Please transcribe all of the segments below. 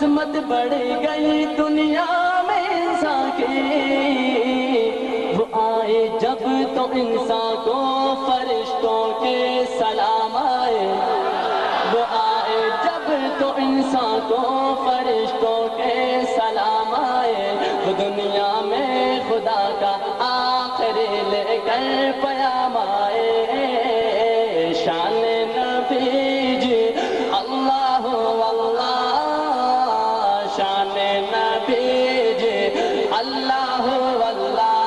عظمت بڑھ گئی دنیا میں انسان کی، وہ آئے جب تو انسان کو فرشتوں کے سلام آئے، وہ آئے جب تو انسان کو فرشتوں کے سلام آئے، وہ دنیا میں خدا کا آخری لے کر پیام آئے۔ شان نبی جی اللہ اللہ، شان نبی جی اللہ اللہ،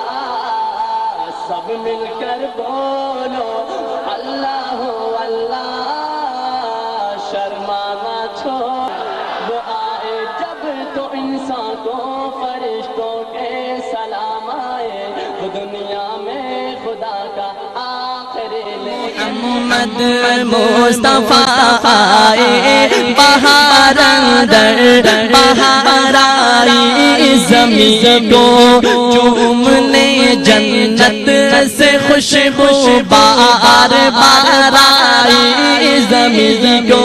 سب مل کر بولو اللہ اللہ، شرمانا چھوڑ۔ وہ آئے جب تو انسان کو فرشتوں کے سلام آئے، وہ دنیا میں خدا کا آخری محمد مصطفیٰ آئے، بہار اندر بہار آئی، زمین کو چومنے جنت سے خوشبو بار بار آئی، زمین کو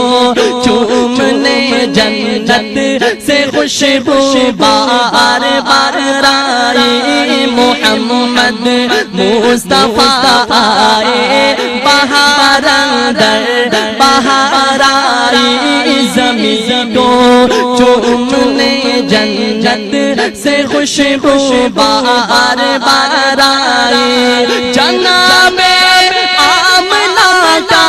چومنے جنت سے خوشبو بار بار آئی۔ محمد مصطفیٰ آئے، بہار اندر بہار آئی، زمین کو چومنے جنت سے خوشبو بار بار آئی۔ جناب آمنہ کا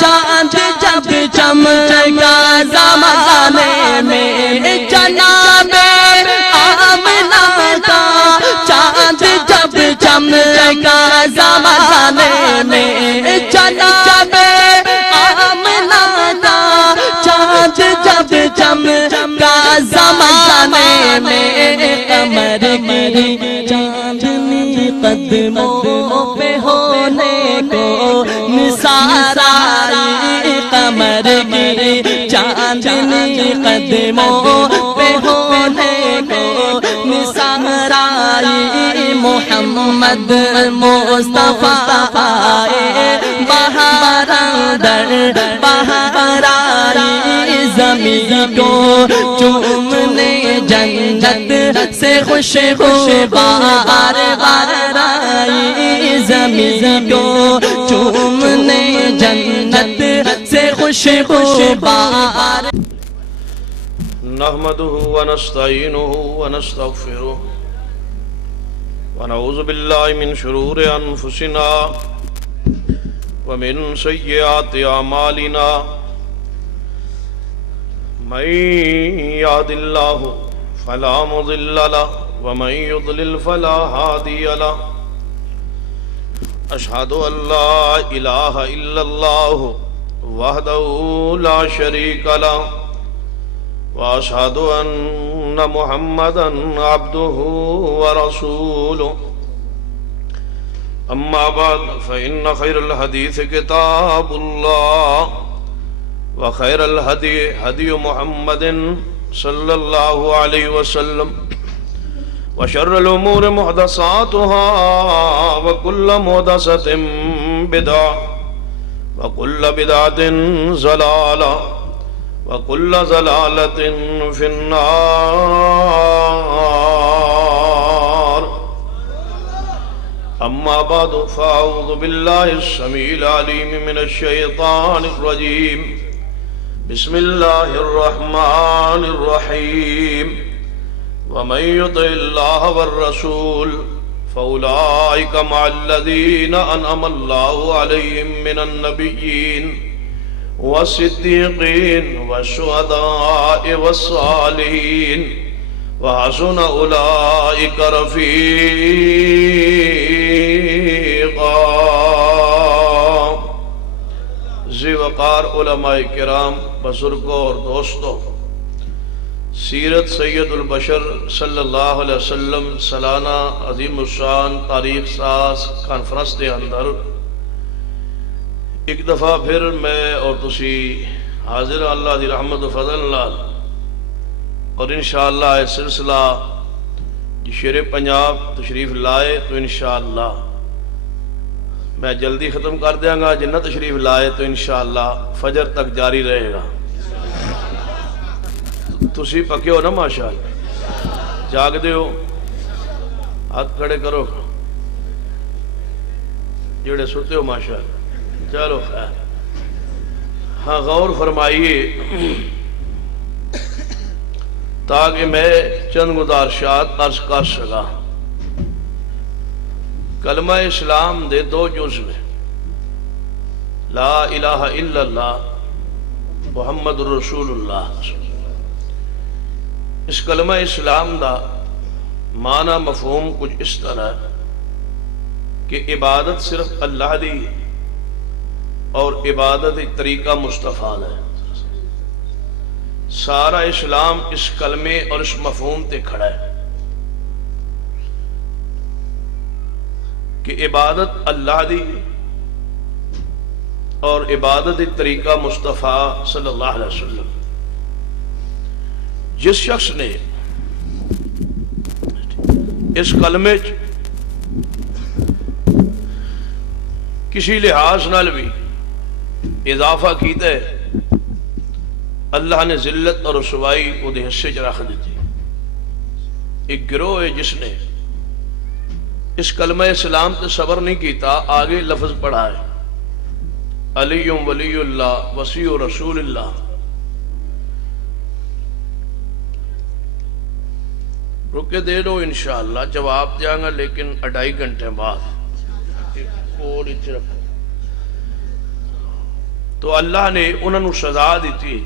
چاند جب چمکا زمانے میں، جناب آمنہ کا چاند جب چمکا زمانے میں، جناب آمنہ کا چاند جب چمکا زمانے میں، قمر کی چاندنی قدموں پہ ہونے کو نثار آئی، قمر کی چاندنی قدموں پہ ہونے کو نثار آئی۔ محمد مصطفیٰ آئے، بہار اندر بہار آئی، زمین کو چومنے جنت سے خوشبو بار بار آئی، زمین کو چومنے جنت سے خوشبو بار۔ نحمده ونستعينه ونستغفره ونعوذ بالله من شرور أنفسنا ومن سيئات أعمالنا، من يهد الله فلا مضل له ومن يضلل فلا هادي له، أشهد أن لا إله إلا الله وحده لا شريك له، وأشهد أن محمدًا عبده ورسوله، أما بعد فإن خير الحديث كتاب الله، وخير الهدي هدي محمد صلى الله عليه وسلم، وشر الأمور محدثاتها، وكل محدثة بدعة، وكل بدعة ضلالة، وكل ضلالة في النار۔ أما بعد فأعوذ بالله السميع العليم من الشيطان الرجيم، بسم الله الرحمن الرحيم، ومن يطع الله والرسول فأولئك مع الذين أنعم الله عليهم من النبيين والصديقين والشهداء والصالحين، وحسن أولئك رفيقا۔ ذی وقار علماء کرام، بزرگوں اور دوستوں، سیرت سید البشر صلی اللہ علیہ وسلم سالانہ عظیم الشان تاریخ ساز کانفرنس دے اندر ایک دفعہ پھر میں اور تسی حاضر اللہ دی رحمت و فضل نال، اور انشاءاللہ یہ سلسلہ شیر پنجاب تشریف لائے تو انشاءاللہ میں جلدی ختم کر دیاں گا، جنہ تشریف لائے تو انشاءاللہ فجر تک جاری رہے گا۔ تسی پکے ہو نا ماشاءاللہ، جاگ دے ہو، ہاتھ کھڑے کرو جڑے سوتے ہو ماشاءاللہ، چلو خیر۔ ہاں غور فرمائیے تاکہ میں چند گزارشات عرض کر سکا۔ کلمہ اسلام دے دو جز میں، لا الہ الا اللہ محمد رسول اللہ۔ اس کلمہ اسلام دا معنی مفہوم کچھ اس طرح کہ عبادت صرف اللہ دی اور عبادت طریقہ مصطفیٰ ہے۔ سارا اسلام اس کلمے اور اس مفہوم تے کھڑا ہے کہ عبادت اللہ دی اور عبادت طریقہ مصطفیٰ صلی اللہ علیہ وسلم۔ جس شخص نے اس کلمے کسی لحاظ نال بھی اضافہ کیتا ہے، اللہ نے ذلت اور رسوائی وہ دے حصے چ رکھ دیتی۔ ایک گروہ ہے جس نے اس کلمہ اسلام تے صبر نہیں کیتا، آگے لفظ پڑھا ہے علی ولی اللہ وصی رسول اللہ۔ رکے دے دو انشاءاللہ، جواب دیاں گا لیکن 2.5 گھنٹے بعد۔ تو اللہ نے انہوں نے سزا دیتی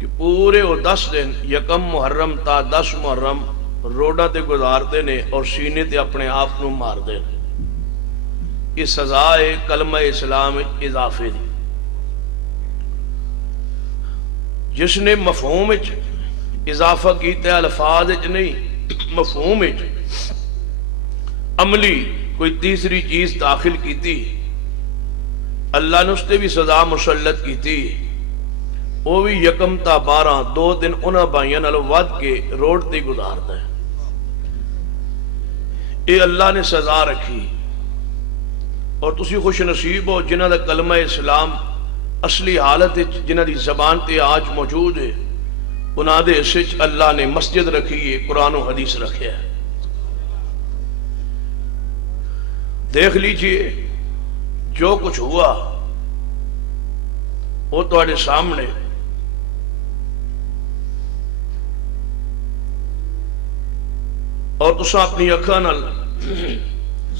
کہ پورے وہ 10 دن یکم محرم تا 10 محرم روڈا تے گزارتے نے اور سینے تے اپنے آپ نو مار دے۔ یہ سزا ہے کلمہ اسلام اضافے دی۔ جس نے مفہوم اضافہ کیتا ہے، الفاظ نہیں مفہوم عملی کوئی تیسری چیز داخل کیتی، اللہ نے اس تے بھی سزا مسلط کیتی۔ وہ بھی یکم تا 12 2 دن انہاں بھائیاں نال ود کے روڈ تے گزارتا ہے۔ یہ اللہ نے سزا رکھی، اور تسی خوش نصیب ہو جنہاں دا کلمہ اسلام اصلی حالت جنہاں دی زبان تے آج موجود ہے، انہاں دے حصے اللہ نے مسجد رکھی ہے، قرآن و حدیث رکھے ہے۔ دیکھ لیجئے جو کچھ ہوا وہ تواڈے سامنے، اور تساں اپنی اکھاں نال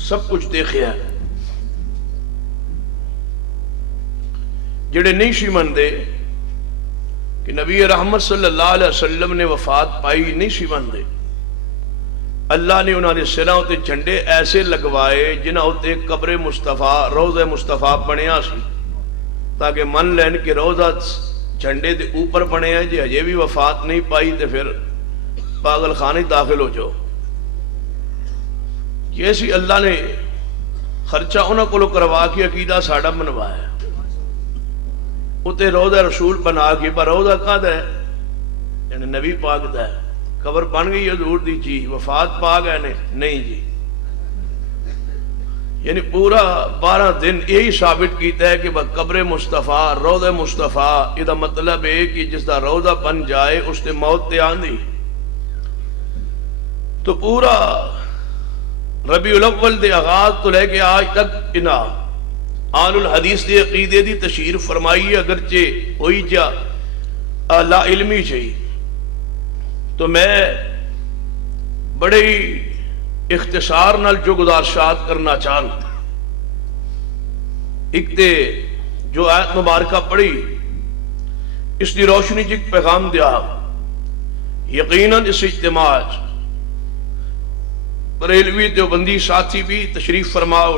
سب کچھ دیکھیا ہے۔ جڑے نہیں سی مندے کہ نبی رحمت صلی اللہ علیہ وسلم نے وفات پائی، نہیں سی مندے، اللہ نے انہوں نے سراں تے جھنڈے ایسے لگوائے جنہاں تے قبر مصطفیٰ روضہ مصطفیٰ بنیا سی، تاکہ من لین کہ روضہ جھنڈے دے اوپر بنے ہیں، جی ہجے بھی وفات نہیں پائی تے پھر پاگل خانے داخل ہو جاؤ۔ یہ سی اللہ نے خرچہ انہوں کو کروا کے عقیدہ ساڑا منوایا، اتے روضہ رسول بنا کے، پر روضہ کہاں ہے یعنی نبی پاک دا ہے، قبر بن گئی حضور دی جی، وفات پا گئے نے نہیں جی، یعنی پورا 12 دن یہی ثابت کیتا ہے کہ قبر مصطفیٰ روضہ مصطفیٰ، یہ مطلب ہے کہ جس دا روضہ بن جائے اس تے موت تے آندھی۔ تو پورا ربیع الاول دے آغاز تو لے کے آج تک انہاں آل الحدیث دے عقیدے دی تشہیر فرمائی، اگرچہ ہوئی جا لا علمی چاہیے۔ تو میں بڑے اختصار نال جو گزارشات کرنا چاہتا، ایک تے جو آیت مبارکہ پڑھی اس دی روشنی جک پیغام دیا، یقیناً اس اجتماع بریلوی دیوبندی ساتھی بھی تشریف فرماؤ،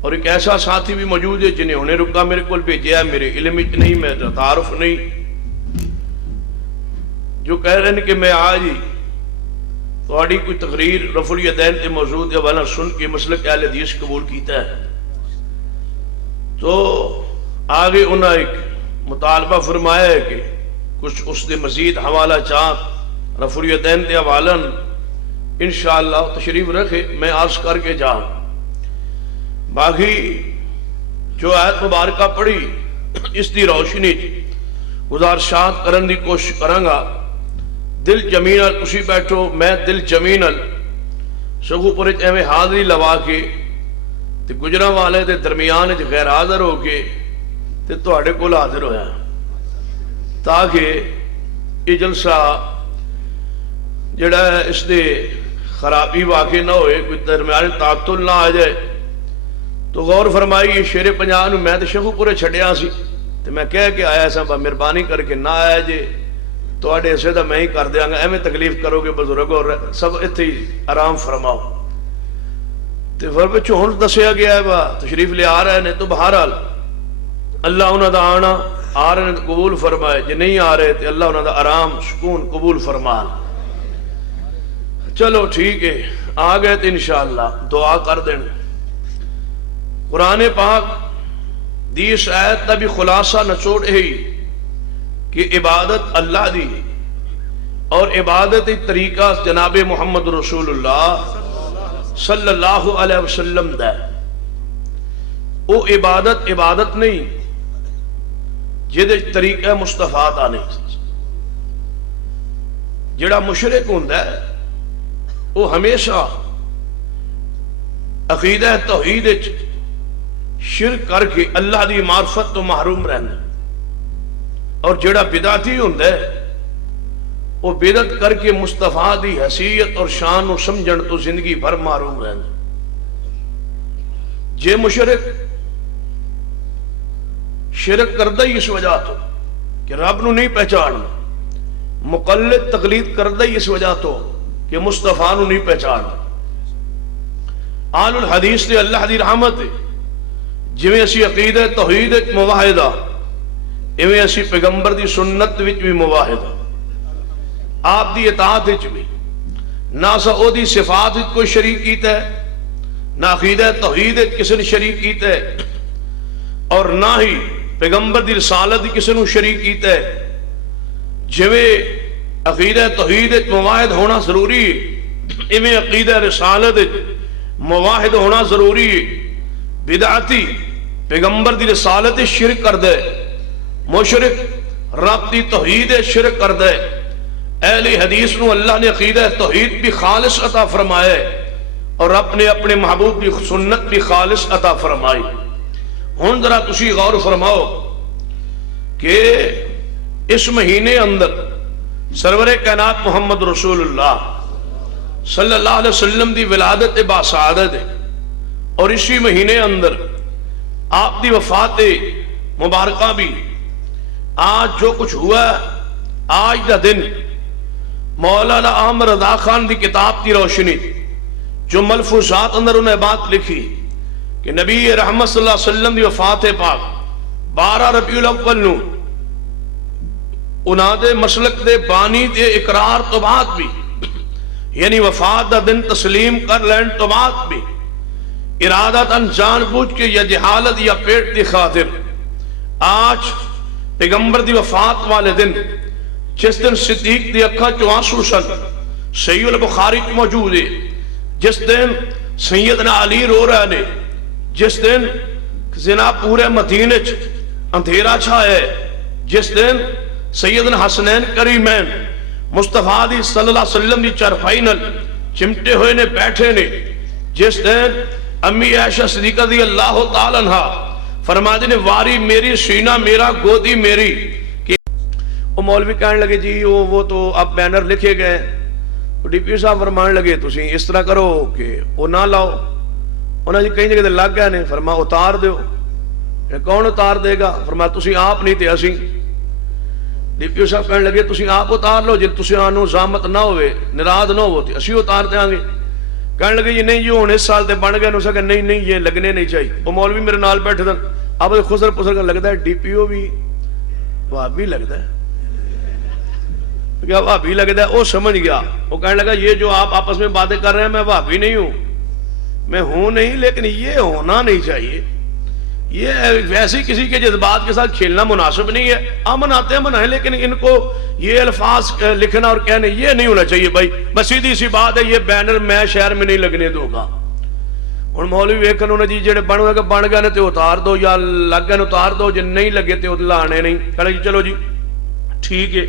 اور ایک ایسا ساتھی بھی موجود ہے جنہیں انہیں رکا میرے کو بھیجا ہے، میرے علم وچ نہیں، میرا تعارف نہیں، جو کہہ رہے ہیں کہ میں آج ہی تھوڑی کوئی تقریر رفع الیدین تے موجود ہے والا سن کے مسلک اہل حدیث قبول کیتا ہے۔ تو آگے انہوں نے ایک مطالبہ فرمایا ہے کہ کچھ اس دے مزید حوالہ چاہت رفع الیدین تے حوالن انشاءاللہ تشریف رکھے، میں عرض کر کے جاؤں۔ باقی جو آیت مبارکہ پڑھی اس دی روشنی گزارشات کرن دی کوشش کرانگا. دل جمی نال تسی بیٹھو، میں دل جمی نال سگو پورے ایویں حاضری لوا کے تے گجراں والے دے درمیان وچ غیر حاضر ہو کے تے تواڈے کول حاضر ہویا تاکہ یہ جلسہ جڑا ہے اس دے خرابی واقع نہ ہوئے، کوئی درمیان تعطل نہ آ جائے. تو غور فرمائی شیر پنجاب نوں میں تے شگو پورے چھڈیا سی تے میں کہہ کے آیا سا مہربانی کر کے نہ آیا جے تواڈے حصے دا میں ہی کر دیاں گا، ایویں تکلیف کرو گے بزرگ اور سب اتھے ہی آرام فرماؤ. تے پھر پچھوں ہن دسیا گیا ہے تشریف لے آ رہے نے. تو بہرحال اللہ انہاں دا آنا آ رہے نے قبول فرمائے، جے نہیں آ رہے تے اللہ انہاں دا آرام سکون قبول فرما. چلو ٹھیک ہے، آ گئے تو انشاءاللہ دعا کر دیں. قرآن پاک دی اس آیت دا بھی خلاصہ نچوڑ ہے کہ عبادت اللہ دی اور عبادت طریقہ جناب محمد رسول اللہ صلی اللہ علیہ وسلم دا. وہ عبادت نہیں جہدے طریقہ مصطفیٰ دا نہیں. جڑا مشرک ہوندا ہے وہ ہمیشہ عقیدہ توحید شرک کر کے اللہ دی معرفت تو محروم رہنا، اور جڑا بدعتی ہوندا ہے وہ بدعت کر کے مصطفیٰ دی حیثیت اور شان و سمجھن تو زندگی بھر محروم رہنا. جے مشرک شرک کردہ ہی اس وجہ تو کہ رب نو نہیں پہچاننا، مقلد تقلید کردہ ہی اس وجہ تو کہ مصطفیٰ نو نہیں پہچاننا. آل الحدیث دے اللہ دی رحمت ہے، جویں اسی عقیدہ توحید موحدہ ایویں اسی پیغمبر دی سنت وچ بھی موحدہ، آپ دی اطاعت وچ بھی نہ سا او دی صفات وچ کوئی شریک کیتا ہے، نہ عقیدہ توحید کسی نے شریک کیتا ہے، اور نہ ہی پیغمبر دی رسالت کسی نے شریک کیتا ہے. جویں عقیدہ توحید موحد ہونا ضروری ہے ایویں عقیدہ رسالت موحد ہونا ضروری ہے. بدعتی پیغمبر دی رسالت شرک کر دے، مشرک رب دی توحید شرک کر دے. اہل حدیث نو اللہ نے عقیدہ توحید بھی خالص عطا فرمائے اور اپنے محبوب کی سنت بھی خالص عطا فرمائی. ہن ذرا تسی غور فرماؤ کہ اس مہینے اندر سرور کائنات محمد رسول اللہ صلی اللہ علیہ وسلم دی ولادت باسعادت ہے، اور اسی مہینے اندر آپ دی وفات مبارکہ بھی. آج جو کچھ ہوا ہے، آج دا دن مولانا احمد رضا خان دی کتاب کی روشنی جو ملفوظات اندر انہیں بات لکھی کہ نبی رحمت صلی اللہ علیہ وسلم دی وفات پاک 12 ربیع الاول نو انہاں دے مسلک دے بانی دے اقرار تو بعد بھی، یعنی وفات دا دن تسلیم کر لین تو بعد بھی، ارادتاً جان بوجھ کے یا جہالت یا پیٹ دی خاطر آج پیغمبر دی وفات والے دن جس دن صدیق دی اکھا چو آنسو سن صحیح البخاری کی موجود ہے، جس دن سیدنا علی رو رہے نے، جس دن زنا پورے مدینے اندھیرا چھائے، جس دن سیدنا حسنین کریمین مصطفیٰ دی صلی اللہ علیہ وسلم دی چرفائی نل چمٹے ہوئے نے بیٹھے نے، جس دن امی عائشہ صدیقہ رضی اللہ تعالیٰ عنہ فرما دی نے واری میری سینہ میرا گودی میری. کہ وہ مولوی کہنے لگے جی وہ تو اب بینر لکھے گئے، ڈی پی صاحب فرمان لگے تسی اس طرح کرو کہ وہ نہ لاؤ. انہوں نے کئی جگہ لگ گئے نے، فرما اتار دیو. کون اتار دے گا؟ فرما تسی آپ نہیں تے اسی. ڈی پی صاحب کہنے لگے تسی آپ اتار لو، جی تسی آنو زامت نہ ہوئے نراض نہ ہو تے اسی اتار دیں گے. کہنے لگے یہ نہیں یہ ہونے اس سال تے بن گئے. انہوں نے کہا نہیں یہ لگنے نہیں چاہیے. وہ مولوی میرے نال بیٹھے دن اب خسر پسر کا لگتا ہے ڈی پی او بھی وہابی لگتا ہے، کیا وہابی لگتا ہے. وہ سمجھ گیا، وہ کہنے لگا یہ جو آپ آپس میں باتیں کر رہے ہیں میں وہابی نہیں ہوں، میں ہوں نہیں، لیکن یہ ہونا نہیں چاہیے. یہ ویسے کسی کے جذبات کے ساتھ کھیلنا مناسب نہیں ہے. امن آتے ہیں منائیں، لیکن ان کو یہ الفاظ لکھنا اور کہنے یہ نہیں ہونا چاہیے. بھائی بس سیدھی سی بات ہے، یہ بینر میں شہر میں نہیں لگنے دوں گا. اور مولوی ویکھن انہوں نے جی جڑے بن گئے تے اتار دو، یا لگ گئے اتار دو، جن نہیں لگے تے لانے نہیں. کہنا جی چلو جی ٹھیک ہے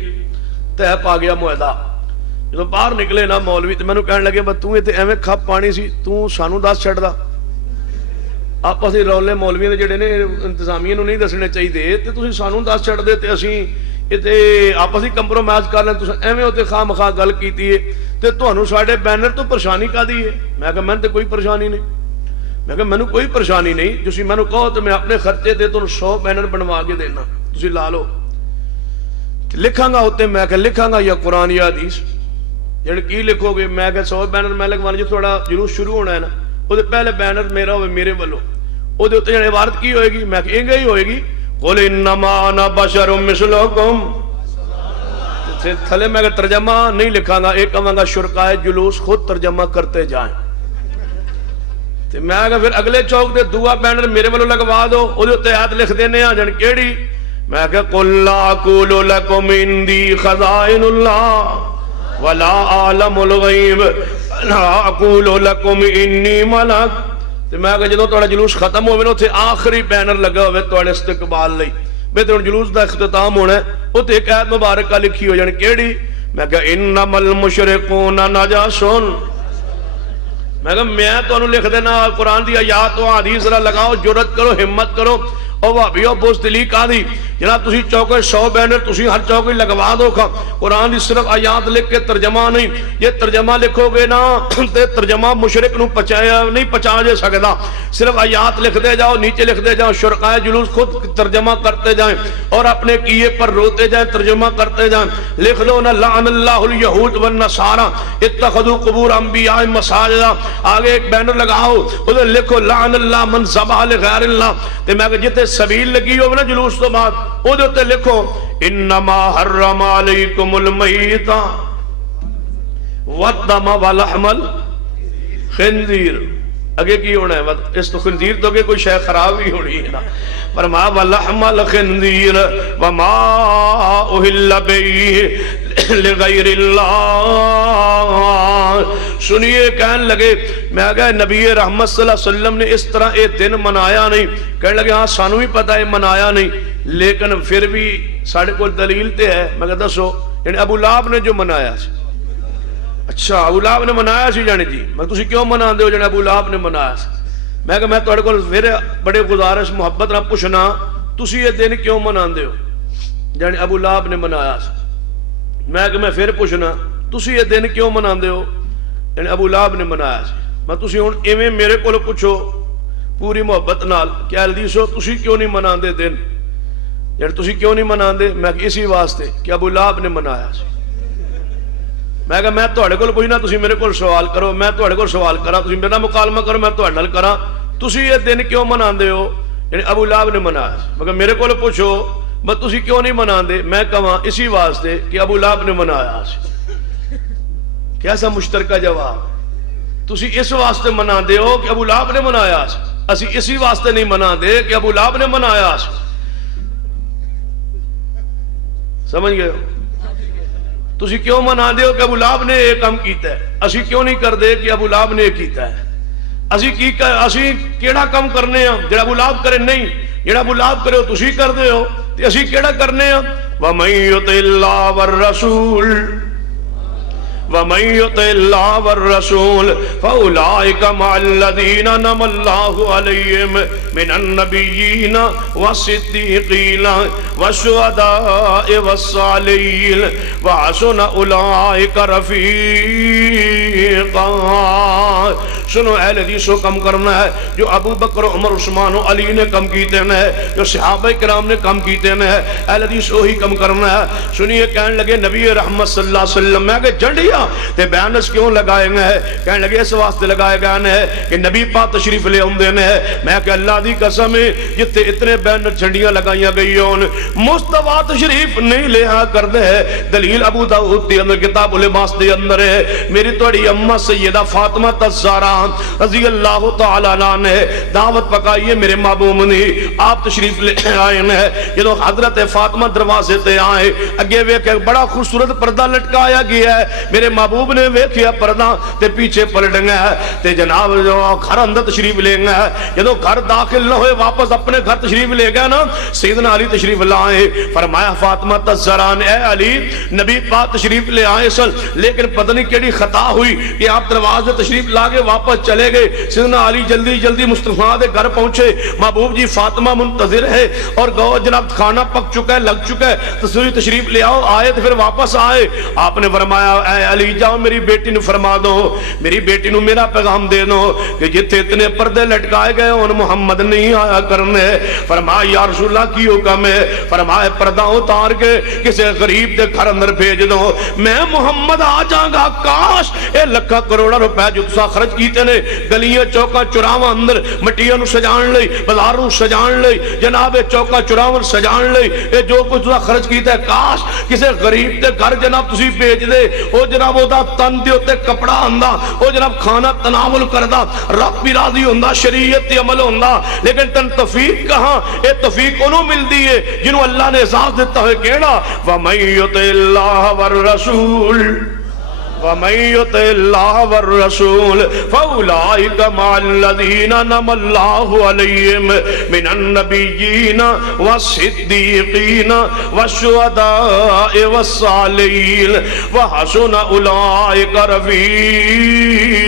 تہ پا گیا معاہدہ جب باہر نکلے نا مولوی تو میں کہنے لگے بس تو ایویں کھپ پانی سی تو سانو دس چھڑدا آپ اسی رولے مولویاں دے جڑے نے انتظامیہ نو نہیں دسنے چاہیے تے تسی سانو دس چھڑ دے تے اسی آپ اسی کمپرومائز کر لیں تساں ایویں اوتے خواہ مخواہ گل کیتی ہے تے تانوں ساڈے بینر تو پریشانی کادی ہے میں کہ میں تے کوئی پریشانی نہیں میں کہ مینوں کوئی پریشانی نہیں تسی مینوں کہو تے میں اپنے خرچے تے تانوں 100 بینر بنوا کے دینا تسی لا لو لکھاں گا ہوتے میں کہ لکھاں گا یا قرآن یا حدیث جڑے کی لکھو گے میں کہ 100 بینر میں لگوانے جو تھوڑا جلوس شروع ہونا ہے نا وہ پہلے بینر میرا ہوئے میرے والوں وہ دے ہوتے عبارت کی ہوئے گی میں کہ انگے ہی ہوئے گی قُلْ إِنَّمَا أَنَا بَشَرٌ مِثْلُكُمْ تھلے میں اگر ترجمہ نہیں لکھاں گا ایک کہاں گا شرکائے جلوس خود ترجمہ کرتے جائیں تو میں اگر پھر اگلے چوک دے دعا بینر میرے والوں لگوا دو وہ دے ہوتے آیت لکھ دینے ہیں جن کیڑی میں کہ قُلْ لَا أَقُولُ لَكُمْ عِنْدِي خَزَائِنُ اللَّهِ وَلَا أَعْلَمُ الْغَيْبَ وَلَا أَقُولُ لَكُمْ إِنِّي مَلَكٌ تو میں کہ جدوں تھوڑا جلوس ختم ہوئے نا تھے آخری بینر لگا ہوئے تھوڑے استقبال لئی میں تو جلوس دا اختتام ہونا ہے وہ تو ایک آیت مبارکہ لکھی ہو جانے کیڑی میں کہ انما المشرکون نجس میں کہ میں تو انہوں لکھ دینا قرآن دی آیات و حدیث ذرا لگاؤ جرت کرو ہمت کرو او وابیو بوزدلی کا دی جناب تسی چوکے 100 بینر تسی ہر چوکے لگوا دو کھا قرآن دی صرف آیات لکھ کے ترجمہ نہیں یہ ترجمہ لکھو گے نا تے ترجمہ مشرک نو پچایا نہیں پچا جے سکدا صرف آیات لکھ دے جاؤ نیچے لکھ دے جاؤ شرکائے جلوس خود ترجمہ کرتے جائیں اور اپنے کیے پر روتے جائیں ترجمہ کرتے جائیں لکھ دو نا لعن اللہ الیہود والنصارى اتخذوا قبور انبیاء مساجدا آگے ایک بینر لگاؤ ادھر لکھو لعن اللہ من ذبح لغیر اللہ تے میں جتے سبیل لگی ہو نا جلوس تو بعد او جو تے لکھو انما حرم علیکم المیت والدم ولحم الخنزیر اگے کی ہونا ہے اس تو خنزیر تو کہ کوئی شے خراب ہی ہونی ہے نا فرما ولحم الخنزیر وما اہل بہ لغیر اللہ سنیے کہنے لگے میں کہا نبی رحمت صلی اللہ علیہ وسلم نے اس طرح ایک دن منایا نہیں کہنے لگے ہاں سانو بھی پتہ ہے منایا نہیں لیکن پھر بھی ساڑھے کو دلیل تے ہے میں کہا دسو یعنی ابو لہب نے جو منایا سی اچھا ابو لہب نے منایا سی جانے جی میں تسی کیوں منا دے ہو جانے ابو لہب نے منایا سی میں کہا میں توڑے کو پھر بڑے گزارش محبت نہ پوچھنا تسی یہ دن کیوں منا دے ہو جانے ابو لہب نے منایا سی میں کہا میں پھر پوچھنا تسی یہ دن کیوں منا دے ہو یعنی ابو لہب نے منایا سی میں تسی ہون ایویں میرے کو پوچھو پوری محبت نال کیا حدیثو تسی کیوں نہیں منا دے دن یعنی تسی کیوں نہیں منا دے میں کہ اسی واسطے کہ ابو لہب نے منایا سی میں کہا میں توڑے کو پوچھنا تسی میرے کو سوال کرو میں توڑے کو سوال کرا تسی میرا مکالمہ کرو میں توڑے نال کرا تسی یہ دن کیوں منا دے ہو یعنی ابو لہب نے منایا سی مگر میرے کو پوچھو بس تسی کیوں نہیں منا دے میں کہاں اسی واسطے کہ ابو لہب نے منایا سی کیسا مشترکہ جواب تسی اس واسطے منا دے ہو کہ ابو لہب نے منایا سی اسی اسی واسطے نہیں منا دے کہ ابو لہب نے منایا سی سمجھ گئے ہو تسی کیوں منا دے ہو کہ ابو لہب نے ایک کام کیتا ہے اسی کیوں نہیں کر دے کہ ابو لہب نے ایک کیتا ہے اسی کیڑا کام کرنے ہیں جڑا ابو لہب کرے نہیں جڑا ابو لہب کرے ہو تسی کر دے ہو تے اسی کیڑا کرنے ہیں وَمَن يُطِعِ اللَّهَ وَالرَّسُولَ وَمَن يُطِعِ اللَّهَ وَالرَّسُولَ فَأُولَئِكَ مَعَ الَّذِينَ أَنْعَمَ اللَّهُ عَلَيْهِمْ مِنَ النَّبِيِّينَ وَالصِّدِّيقِينَ وَالشُّهَدَاءِ وَالصَّالِحِينَ وَحَسُنَ أُولَئِكَ رَفِيقًا سنو اہل حدیث کو کم کرنا ہے جو ابو بکر عمر عثمان و علی نے کم کیتے ہیں جو صحابہ کرام نے کم کیتے ہیں اہل حدیث وہی کم کرنا ہے سنیے کہنے لگے نبی رحمت صلی اللہ علیہ وسلم میں کہ جنڈیا تے بیانس کیوں لگائے گئے کہنے لگے اس واسطے لگائے گئے ہیں کہ نبی پاک تشریف لے ہوندے ہیں میں کہ اللہ دی قسم جتے اتنے بینر جھنڈیاں لگائیاں گئی ہون مصطفیٰ تشریف نہیں لیا کر دے دلیل ابو داؤد دی اندر کتاب الباس دے اندر ہے میری توڑی اماں سیدہ فاطمہ الزہرا رضی اللہ تعالیٰ عنہ نے دعوت پکائی ہے میرے محبوب نے آپ تشریف لے آئے ہیں جدو حضرت فاطمہ دروازے تے آئے اگے وے کہ بڑا خوبصورت پردہ لٹکایا گیا ہے میرے میرے محبوب نے ویکھیا پردہ تے پیچھے پلٹ گیا تے جناب جو گھر اندر تشریف لے گیا جدو گھر داخل نہ ہوئے واپس اپنے گھر تشریف لے گیا نا سیدنا علی تشریف لائے فرمایا فاطمہ تزران اے علی نبی پاک تشریف لے آئے سل لیکن پتہ نہیں کیڑی خطا ہوئی کہ آپ دروازے تشریف لاگے واپس چلے گئے سیدنا علی جلدی جلدی مصطفیٰ دے گھر پہنچے محبوب جی فاطمہ منتظر ہے اور گو جناب کھانا پک چکا ہے لگ چکا ہے تشریف لے آؤ آئے تو پھر واپس آئے آپ نے فرمایا اے علی جاؤ میری بیٹی نو فرما دو میری بیٹی نو میرا پیغام دے دو کہ جتھے اتنے پردے لٹکائے گئے ان محمد نہیں آیا کرنے فرمایا یا رسول اللہ کی حکم ہے فرمایا پردہ اتار کے کسی غریب دے گھر اندر بھیج دو میں محمد آ جاؤں گا کاش اے لکھا کروڑا روپے جو تسا خرچ کیتے نے گلیاں چوکا چراواں اندر مٹیاں نو سجان لئی بازاروں سجان لئی جناب چوکا چراواں سجان لئی اے جو کچھ تسا خرچ کیتا ہے کاش کسی غریب دے گھر جناب تسی بھیج دے او جناب او دا تن دے اوتے کپڑا ہوندا او جناب کھانا تناول کردا رب بھی راضی ہوندا شریعت تے عمل ہوندا لیکن تن توفیق کہاں اے توفیق انہوں ملدی ہے جنہوں اللہ نے اعزاز دیتا ہے کہنا وَمَن يُطِعِ اللَّهَ وَالرَّسُولَ وَمَن يُطِعِ اللَّهَ وَالرَّسُولَ فَأُولَٰئِكَ مَعَ الَّذِينَ أَنْعَمَ اللَّهُ عَلَيْهِمْ مِنَ النَّبِيِّينَ وَالصِّدِّيقِينَ وَالشُّهَدَاءِ وَالصَّالِحِينَ وَحَسُنَ أُولَٰئِكَ رَفِیقًا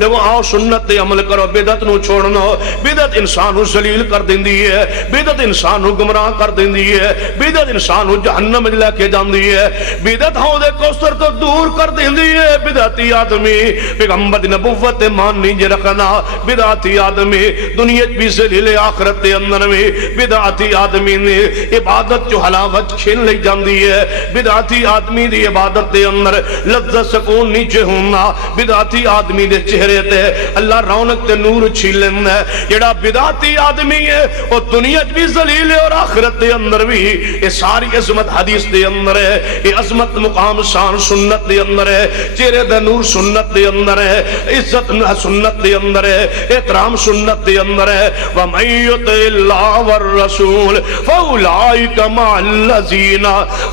لو آؤ سنت دے عمل کرو بدعت نو چھوڑنا بدعت انسان نو ذلیل کر دیندی ہے بدعت انسان نو گمراہ کر دیندی ہے بدعت انسان نو جہنم وچ لے کے جاندی ہے بدعت حوض کوثر تو دور کر دیندی ہے بدعتی آدمی پیغمبر دی نبوت مان نہیں جے رکھنا بدعتی آدمی دنیا بھی ذلیل آخرت دے اندر میں بدعتی آدمی نے عبادت جو حلاوت چھین لئی جاندی ہے بدعتی آدمی دی عبادت دے اندر لذت سکون نیچے ہونا بدعتی آدمی دے چہرے تے اللہ رونق تے نور چھین لینا ہے جڑا بدعتی آدمی ہے وہ دنیا بھی ذلیل ہے اور آخرت دے اندر بھی یہ ساری عظمت حدیث دے اندر ہے یہ عظمت مقام شان سنت دے اندر ہے چہرے دے نور سنت دے اندر ہے عزت سنت دے اندر ہے احترام سنت دے اندر ہے وَمَن يُطِعِ اللَّهَ وَالرَّسُولَ فَأُولَٰئِكَ مَعَ الَّذِينَ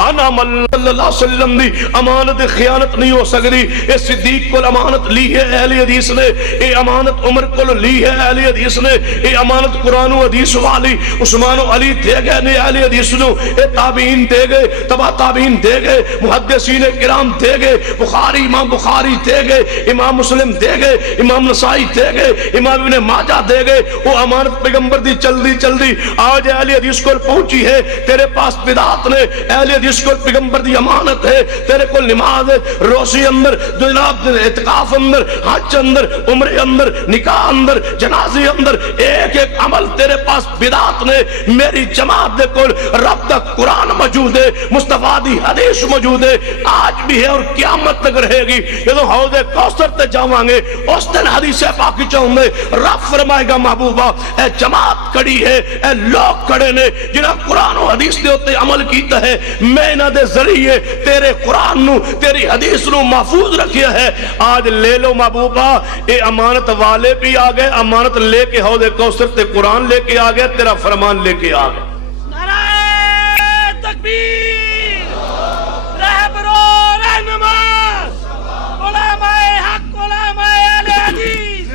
أَنْعَمَ اللَّهُ صلی اللہ علیہ وسلم دی امانت خیانت نہیں ہو سکتی اے صدیق کو امانت لی ہے اہل حدیث نے اے امانت عمر کو لی ہے اہل حدیث نے اے امانت قرآن و حدیث والی عثمان و علی دے گئے نے اہل حدیث نو اے تابعین دے گئے تبع تابعین دے گئے محدثین کرام دے گئے بخاری امام بخاری دے گئے امام مسلم دے گئے امام نسائی دے گئے امام ابن ماجہ دے گئے وہ امانت پیغمبر دی چلدی آج اہل حدیث کو پہنچی ہے تیرے پاس بدعت نے اہل حدیث کو پیغمبر دی امانت ہے تیرے کو نماز روزی اندر جناب اعتکاف اندر حج اندر عمرے اندر نکاح اندر جنازے اندر ایک ایک عمل تیرے پاس بدعت نے میری جماعت دے کول رب دا قرآن موجود ہے مصطفیٰ دی حدیث موجود ہے آج بھی ہے اور قیامت تک رہے گی جدو حوض کوثر تے جاواں گے اس دن حدیث پاک چاہوں گے رب فرمائے گا محبوبہ اے جماعت کھڑی ہے اے لوگ کھڑے نے جنہاں قرآن و حدیث دے ہوتے عمل کیتا ہے میں نہ دے ذریعے تیرے قرآن نو تیری حدیث نو محفوظ رکھیا ہے آج لے لو محبوبہ اے امانت والے بھی آگئے امانت لے کے حوض کوثر تے قرآن لے کے آگئے تیرا فرمان لے کے آگئے نعرہ تکبیر رہبر و رہنما علماء حق علماء اہل حدیث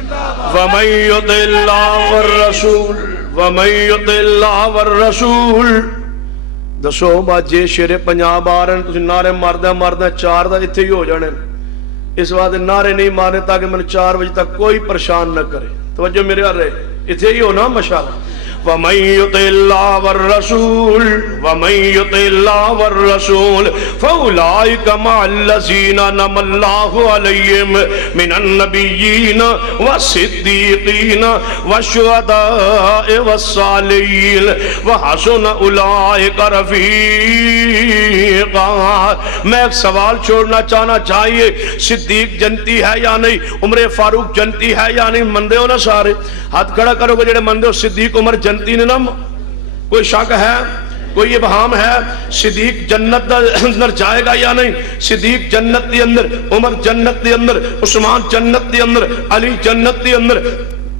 وَمَن يُطِعِ اللَّهَ وَالرَّسُولَ وَمَن يُطِعِ اللَّهَ وَالرَّسُولَ دسو بات جے شیر پنجاب آ رہے ہیں تسی نعرے ماردہ چار دا اتھے ہی ہو جانے اس وقت نعرے نہیں مارنے تاکہ میں 4 بجے تک کوئی پریشان نہ کرے توجہ میرے آ رہے اتھے ہی ہونا مشاءاللہ وَمَن يُطِعِ اللَّهَ وَالرَّسُولَ وَمَن يُطِعِ اللَّهَ وَالرَّسُولَ فَأُولَٰئِكَ مَعَ الَّذِينَ أَنْعَمَ اللَّهُ عَلَيْهِمْ مِنَ النَّبِيِّينَ وَالصِّدِّيقِينَ وَالشُّهَدَاءِ وَالصَّالِحِينَ وَحَسُنَ أُولَٰئِكَ رَفِیقًا میں ایک سوال چھوڑنا چاہنا چاہیے صدیق جنتی ہے یا نہیں عمر فاروق جنتی ہے یا نہیں مندے ہو نا سارے ہاتھ کھڑا کرو گے جڑے مندے ہو صدیق عمر جنتی نے نا کوئی شک ہے کوئی ابہام ہے صدیق جنت اندر جائے گا یا نہیں صدیق جنت دی اندر عمر جنت دی اندر عثمان جنت دی اندر علی جنت دی اندر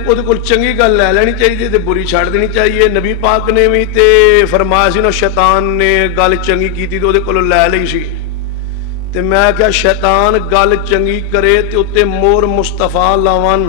ਉਹਦੇ ਕੋਲ ਚੰਗੀ ਗੱਲ ਲੈ ਲੈਣੀ ਚਾਹੀਦੀ ਤੇ ਬੁਰੀ ਛੱਡ ਦੇਣੀ ਚਾਹੀਏ। ਨਬੀ ਪਾਕ ਨੇ ਵੀ ਤੇ ਫਰਮਾਇਆ ਸੀ ਨਾ, ਸ਼ੈਤਾਨ ਨੇ ਗੱਲ ਚੰਗੀ ਕੀਤੀ ਤੇ ਉਹਦੇ ਕੋਲੋਂ ਲੈ ਲਈ ਸੀ। ਤੇ ਮੈਂ ਕਿਹਾ ਸ਼ੈਤਾਨ ਗੱਲ ਚੰਗੀ ਕਰੇ ਤੇ ਉੱਤੇ ਮੋਹਰ ਮੁਸਤਫਾ ਲਾਵਨ।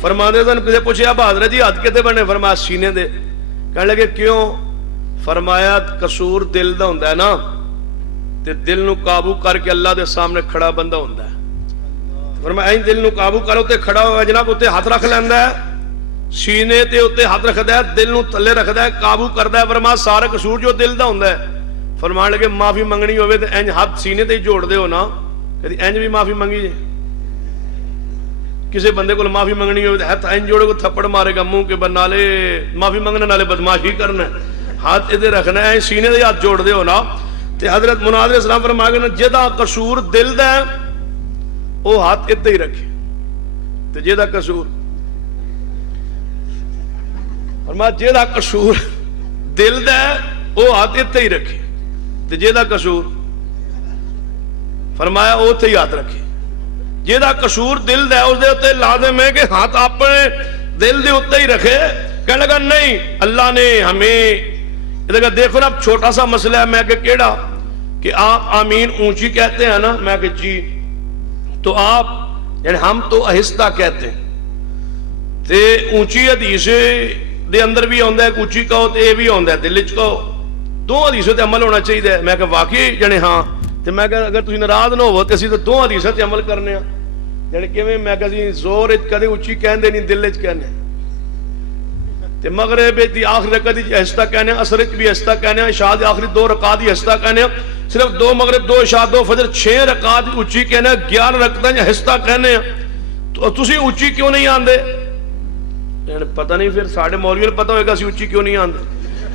فرماندے سن کسے پوچھیا بہادر جی ہاتھ کتے بنے؟ فرمایا سینے دے. کہنے لگے کیوں؟ فرمایا قصور دل دا ہوندا ہے نا تے دل نو قابو کر کے اللہ دے سامنے کھڑا بندہ ہوندا ہے. فرمایا دل نو قابو کرو تے کھڑا ہوگا جناب اتنے ہاتھ رکھ لیندا ہے سینے تے اتنے ہاتھ رکھدا ہے دل نو تھلے رکھدا ہے قابو کردا ہے. فرمایا سارا قصور جو دل دا ہوندا ہے. فرمان لگے معافی منگنی ہوئے تے انج ہاتھ سینے تے ہی جوڑ دے ہو نا کدی انج بھی معافی منگی جے کسی بندے کو معافی منگنی ہوئے تے ہاتھ انج جوڑے کو تھپڑ مارے گا منہ کے بنالے معافی منگنے نالے بدماشی کرنا ہاتھ ادھر رکھنا ہے سینے تے ہاتھ جوڑ دے ہو نا. تے حضرت مناد علیہ السلام فرمایا کہ جدا قصور دل دا ہے وہ ہاتھ اتنے ہی رکھے تے جدا قصور فرمایا جدا قصور دل دا ہے وہ ہاتھ اتنے ہی رکھے تے جدا قصور فرمایا وہ اتنے ہی ہاتھ رکھے. جدا قصور دل دا ہے اس دے اتنے لازم ہے کہ ہاتھ اپنے دل دے اتنے ہی رکھے. کہنے لگا نہیں اللہ نے ہمیں دیکھو نا چھوٹا سا مسئلہ ہے. میں کہ کیڑا کہ آپ آمین اونچی کہتے ہیں نا. میں کہ جی تو آپ یعنی ہم تو آہستہ کہتے ہیں تے اونچی حدیث دے اندر بھی آندا ہے اونچی کہو تے یہ بھی آندا ہے دل وچ کہو دو حدیثوں تے عمل ہونا چاہیے. میں کہ واقعی یعنی ہاں تے میں کہ اگر تسی ناراض نہ ہوو تے اسی تے دو حدیثاں تے عمل کرنے ہاں یعنی کیویں میں کہ اسی زور وچ کدے اونچی کہندے نہیں دل وچ کہنے تے مغرب دی آخری رکعت وچ آہستہ کہنے عصر وچ بھی آہستہ کہنے عشاء دی آخری دو رکعات آہستہ کہنے صرف دو مغرب دو عشاء دو فجر 6 رکعات اونچی کہنے 11 رکعتاں آہستہ کہنے تو تسی اونچی کیوں نہیں آندے؟ یعنی پتہ نہیں پھر ساڈے مولوی نوں پتہ ہوئے گا اسی اونچی کیوں نہیں آندے.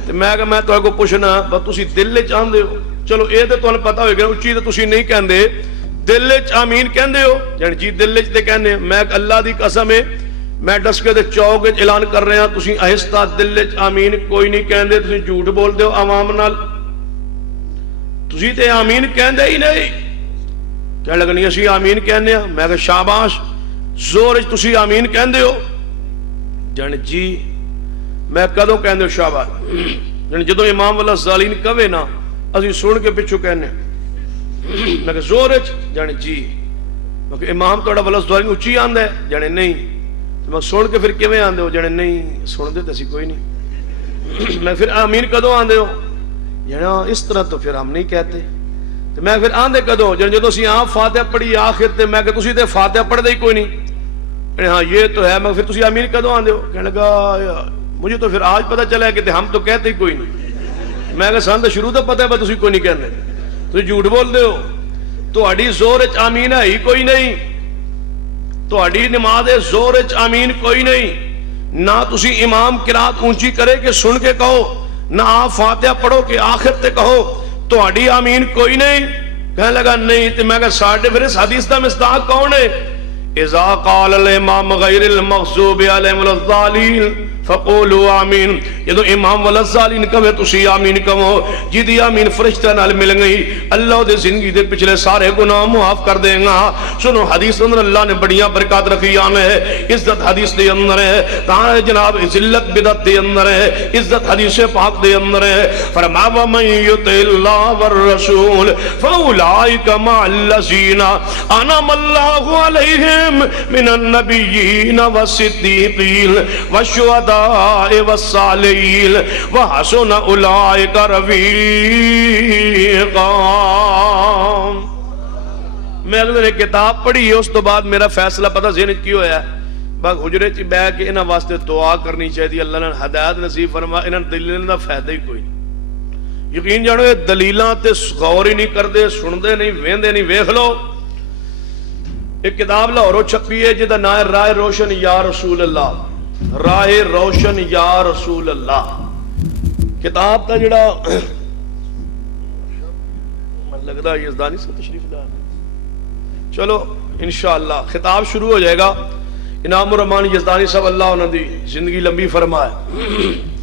تے میں کہ میں تہاڈے کو پوچھنا بس تسی دل وچ آندے ہو چلو اے تے تہاڈوں پتہ ہوئے گا اونچی تے تسی نہیں کہندے دل وچ آمین کہندے ہو یعنی جی دل وچ تے کہنے. میں اللہ دی قسم ہے میں ڈس کے چوک اعلان کر رہے ہیں تسی آہستہ دل وچ آمین کوئی نہیں کہندے تسی جھوٹ بول دے ہو عوام نال تسی تے آمین کہندے ہی نہیں. کہنے لگا نہیں اسی آمین کہنے ہیں. میں کہ شاباش زور وچ تسی آمین کہندے ہو جان جی. میں کدوں کہندے ہو شاباش یعنی جدوں امام والا ظالین کہے نا اسی سن کے پچھو کہنے. میں کہ زور وچ جان جی. میں کہ امام تہاڈا والا ظالین اونچی آندا ہے جانے نہیں. میں سن کے پھر کیویں آندے ہو جانے نہیں سن دے تے اسی کوئی نہیں. میں پھر آمین کدوں آندے ہو جانا اس طرح تو پھر ہم نہیں کہتے. تو میں پھر آندے کدوں جن جدوں اسی آپ فاتحہ پڑھی آخر تے میں کہ تسی تے فاتحہ پڑھ دے ہی کوئی نہیں. ہاں یہ تو ہے. میں پھر تسی آمین کدوں آندے ہو؟ کہنے لگا مجھے تو پھر آج پتہ چلا ہے کہ ہم تو کہتے ہی کوئی نہیں. میں کہ سن تو شروع تو پتہ ہے تسی کوئی نہیں کہندے تسی جھوٹ بول دے ہو. تہاڈی زور وچ آمین ہے ہی کوئی نہیں. تہاڈی نماز زور وچ آمین کوئی نہیں. نہ تسی امام قرات اونچی کرے کہ سن کے کہو نہ آپ فاتحہ پڑھو کہ آخر تے کہو تہاڈی آمین کوئی نہیں. کہنے لگا نہیں. تے میں کہ ساڈے پھر اس حدیث دا مصداق کون ہے؟ اذا قال الامام غیر المغضوب علیہم الضالین فقولوا آمین. جدو امام والضالین کہے تسی آمین کہو جدی آمین فرشتہ نال مل گئی اللہ دے زندگی دے پچھلے سارے گناہ معاف کر دے گا. سنو حدیث اندر اللہ نے بڑیاں برکات رکھی ہے. عزت حدیث دے اندر ہے تاں جناب ذلت بدعت دے اندر ہے عزت حدیث پاک دے اندر ہے. فرمایا ومن یطع اللہ والرسول فاولئک مع الذین انعم اللہ علیہم من النبیین والصدیقین والشہداء والصالحین وحسن اولئک رفیقا. میں اگلے کتاب پڑھی اس تو بعد میرا فیصلہ پتہ ذہن کی ہویا ہے باغ حجرے چ بیٹھ کے انہاں واسطے دعا کرنی چاہیے اللہ نے ہدایت نصیب فرما. انہاں دلیلاں دا فائدہ ہی کوئی نہیں. یقین جانو یہ دلیلاں تے غور ہی نہیں کردے سندے نہیں ویندے نہیں. ویکھ لو ایک کتاب لاہوروں چھپی ہے جہدا نام ہے راہ روشن یا رسول اللہ. راہ روشن یا رسول اللہ کتاب کا جڑا من لگتا ہے یزدانی سے تشریف لا. چلو انشاءاللہ خطاب شروع ہو جائے گا. انعام الرحمان یزدانی صاحب اللہ انہوں دی زندگی لمبی فرمائے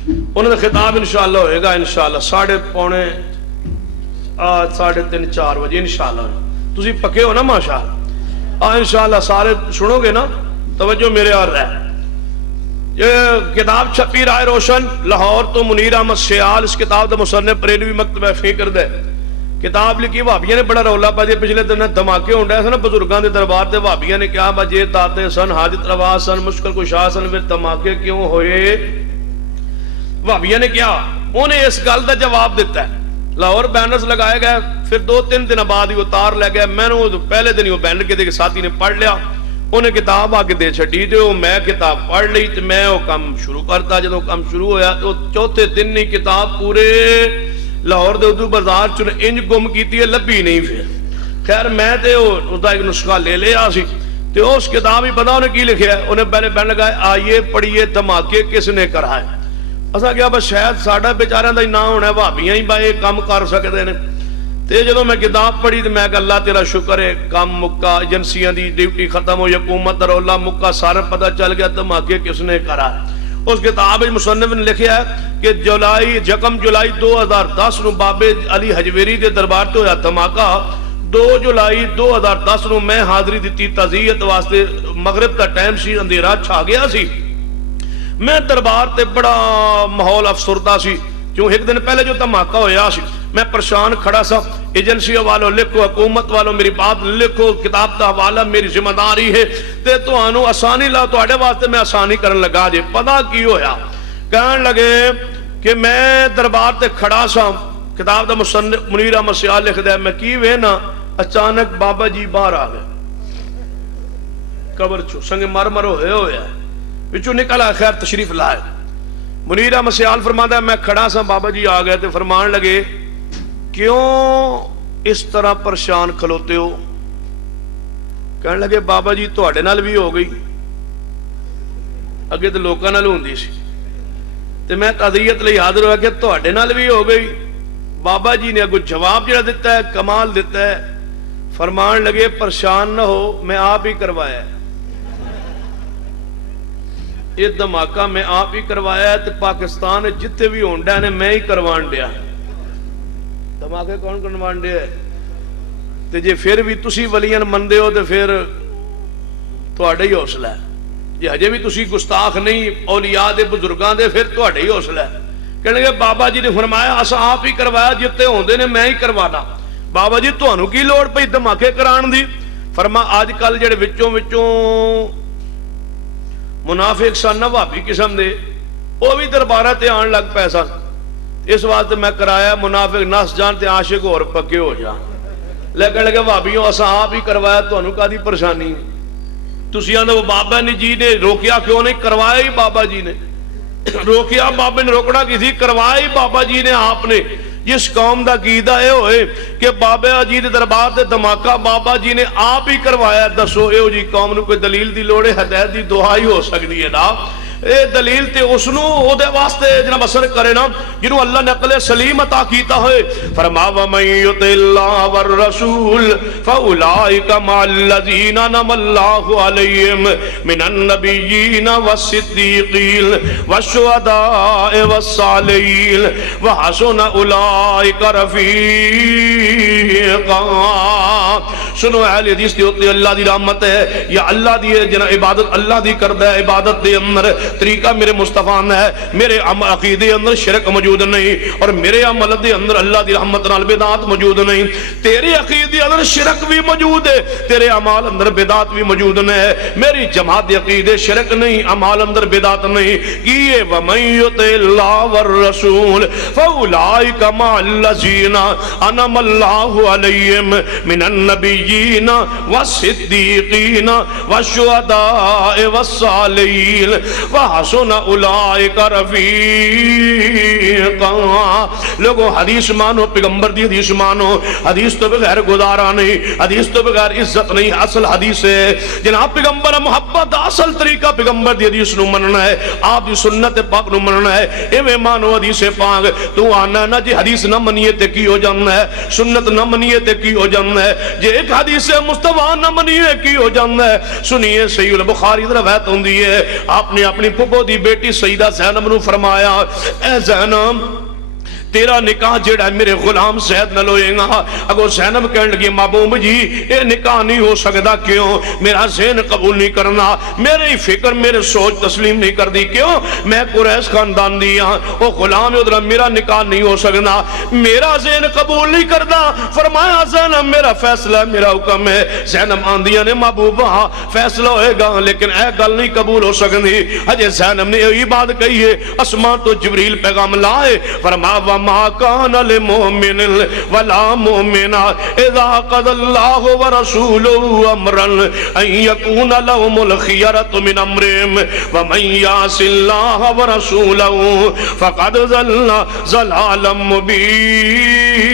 انہوں نے خطاب انشاءاللہ ہوئے گا انشاءاللہ 3:30 4:30 بجے انشاءاللہ. تسی پکے ہو نا ماشاءاللہ انشاءاللہ سارے سنو گے نا توجہ میرے اور رہے. یہ کتاب چھپی راہ روشن لاہور تو منیر احمد سیال اس کتاب دا مصنف بریلوی مکتبہ فکر دے کتاب لکھی بھابیاں نے بڑا رولا پا دیا پچھلے دن دھماکے ہوندا ہے نا بزرگاں دے دربار تے بھابیاں نے کیا بجے داتے سن حاجت روا سن مشکل کشا سن پھر دھماکے کیوں ہوئے بھابیاں نے کیا انہیں اس گل دا جواب دیتا ہے لاہور بینرز لگائے گئے پھر 2-3 دن بعد ہی اتار لے گئے میں نے پہلے دن ہی وہ بینر کے ساتھی نے پڑھ لیا انہیں کتاب آ کے دے چھڈی تے میں کتاب پڑھ لی تے میں وہ کام شروع کرتا جدوں کام شروع ہویا تو چوتھے دن ہی کتاب پورے لاہور دے اردو بازار چ انج گم کیتی ہے لبھی نہیں پھر خیر میں تے اس دا ایک نسخہ لے لیا سی تے اس کتاب ہی پتا انہیں کی لکھیا ہے انہیں پہلے بینر لگائے آئیے پڑھیے دھماکے کس نے کرائے اسا کیا بس شاید ساڈا بیچاریاں دا ہی نہ ہونا ہے بھابیاں ہی بھائی کام کر سکدے نے تے جدوں میں کتاب پڑھی تے میں کہ اللہ تیرا شکر ہے کام مکا ایجنسیاں دی ڈیوٹی ختم ہوئی حکومت دا رولا مکا سارا پتہ چل گیا دھماکے کس نے کرا اس کتاب مصنف نے لکھیا ہے کہ یکم جولائی 2010 نو بابے علی حجویری دے دربار تے ہویا دھماکہ 2 جولائی 2010 نو میں حاضری دتی تعزیت واسطے مغرب دا ٹائم سی اندھیرا چھا گیا سی میں دربار تے بڑا ماحول افسردہ سی کیوں ایک دن پہلے جو دھماکہ ہویا سی میں پریشان کھڑا سا ایجنسی والوں لکھو حکومت والوں میری بات لکھو کتاب دا حوالہ میری ذمہ داری ہے تے تانوں آسانی لا تواڈے واسطے میں آسانی کرن لگا جے پتہ کی ہویا کہن لگے کہ میں دربار تے کھڑا سا کتاب دا مصنف منیر احمد سیال لکھدا ہے میں کی وینا اچانک بابا جی باہر آ گئے قبر چو سنگ مرمر ہوئے وچوں نکلا خیر تشریف لائے منیر احمد سیال فرماتا ہے میں کھڑا سا بابا جی آ گئے تے فرمان لگے کیوں اس طرح پریشان کھلوتے ہو کہنے لگے بابا جی تواڈے نال بھی ہو گئی اگے تے لوکاں نال ہوندی سی تے میں تعزیت لئی حاضر ہوا کہ تواڈے نال بھی ہو گئی بابا جی نے اگوں جواب جڑا دیتا ہے کمال دیتا ہے فرمان لگے پریشان نہ ہو میں آپ ہی کروایا ہے یہ دھماکہ میں آپ ہی کروایا ہے تے پاکستان جتنے بھی ہونڈا نے میں ہی کروان دیا دھماکے کون کروان دیا ہے تے جے پھر بھی تسی ولیان مندے ہو تے پھر تواڈا ہی حوصلہ ہے جے ہجے بھی تسی گستاخ نہیں اولیاء دے بزرگاں دے پھر تواڈا ہی حوصلہ ہے کہنے لگے بابا جی نے فرمایا اسا آپ ہی کروایا جتے ہوندے نے میں ہی کروانا بابا جی تانوں کی لوڑ پئی دھماکے کران دی فرما آج کل جڑے وچوں منافق سن نہ بھابی قسم دے وہ بھی دربارہ تے آن لگ پے سن اس واسطے میں کرایا منافق نس جان تے عاشق اور پکے ہو جان لیکن لگے بھابیوں اساں آپ ہی کروایا تانوں کادی پریشانی تسی آندے وہ بابا جی نے روکیا کیوں نہیں کروایا ہی بابا جی نے روکیا بابے نے روکنا کی تھی کروایا ہی بابا جی نے آپ نے جس قوم دا عقیدہ اے ہوئے کہ بابا جی دے دربار تے دھماکہ بابا جی نے آپ ہی کروایا دسو اے جی قوم نو کوئی دلیل دی لوڑے ہدایت دی دعا ہی ہو سکتی ہے نا اے دلیل تے اسنو او دے واسطے جناب اثر کرے نا جنہوں اللہ نے عقل سلیم عطا کیتا ہے فرما وَمَن يُطِعِ اللَّهَ وَالرَّسُولَ فَأُولَٰئِكَ مَعَ الَّذِينَ أَنْعَمَ اللَّهُ عَلَيْهِمْ مِنَ النَّبِيِّينَ وَالصِّدِّيقِينَ وَالشُّهَدَاءِ وَالصَّالِحِينَ وَحَسُنَ أُولَٰئِكَ رَفِيقًا سنو اہل حدیث دی ہوتی اللہ دی رحمت ہے یا اللہ دی جناب عبادت اللہ دی کردہ ہے عبادت دے اندر طریقہ میرے مصطفیٰ نے ہے میرے عقیدے اندر شرک موجود نہیں اور میرے عمل دے اندر اللہ دی رحمت نال بدعت موجود نہیں تیرے عقیدے اندر شرک بھی موجود ہے تیرے عمال اندر بدعت بھی موجود نہیں میری جماعت عقیدے شرک نہیں عمال اندر بدعت نہیں کیے وَمَن يُطِعِ اللَّهَ وَالرَّسُولَ فَأُولَٰئِكَ مَعَ الَّذِينَ أَنْعَمَ اللَّهُ عَلَيْهِمْ مِنَ النَّبِيِّينَ وَالصِّدِّيقِينَ وَالشُّهَدَاءِ وَالصَّالِحِينَ وَحَسُنَ أُولَٰئِكَ رَفِيقًا لوگوں حدیث مانو پیغمبر دی حدیث مانو حدیث تو بغیر گزارا نہیں حدیث تو بغیر عزت نہیں اصل حدیث ہے جناب پیغمبر محبت اصل طریقہ پیغمبر دی حدیث نو مننا ہے آپ دی سنت پاک نو مننا ہے ایویں مانو حدیث پاک تو آنا نہ جی حدیث نہ منیے تے کی ہو جانا ہے سنت نہ منیے تے کی ہو جانا ہے جے ایک حدیث مصطفیٰ نہ منیے کی ہو جانا ہے سنیے صحیح البخاری دی روایت ہوندی ہے آپ نے اپنی پھپھو دی بیٹی سیدہ زینب نو فرمایا اے زینب تیرا نکاح جڑا میرے غلام زید نال ہوئے گا. اگو زینب کہنے لگی محبوب جی اے نکاح نہیں ہو سکتا. کیوں؟ میرا ذہن قبول نہیں کرنا, میری فکر میرے سوچ تسلیم نہیں کر دی. کیوں؟ میں قریش خاندان دی ہاں, وہ غلام ادھر میرا نکاح نہیں ہو سکتا, میرا ذہن قبول نہیں کرتا. فرمایا زینب میرا فیصلہ ہے, میرا حکم ہے. زینب آندیاں نے محبوب ہاں فیصلہ ہوئے گا لیکن اے گل نہیں قبول ہو سکتی. حجے زینب نے یہی بات کہی ہے, اسمان تو جبریل پیغام لائے. فرمایا وما کان للمؤمن ولا مؤمنہ اذا قضى الله ورسوله امرا ان يكون لهم الخيرة من امرهم ومن يعص الله ورسوله فقد ضل ضلالا مبینا.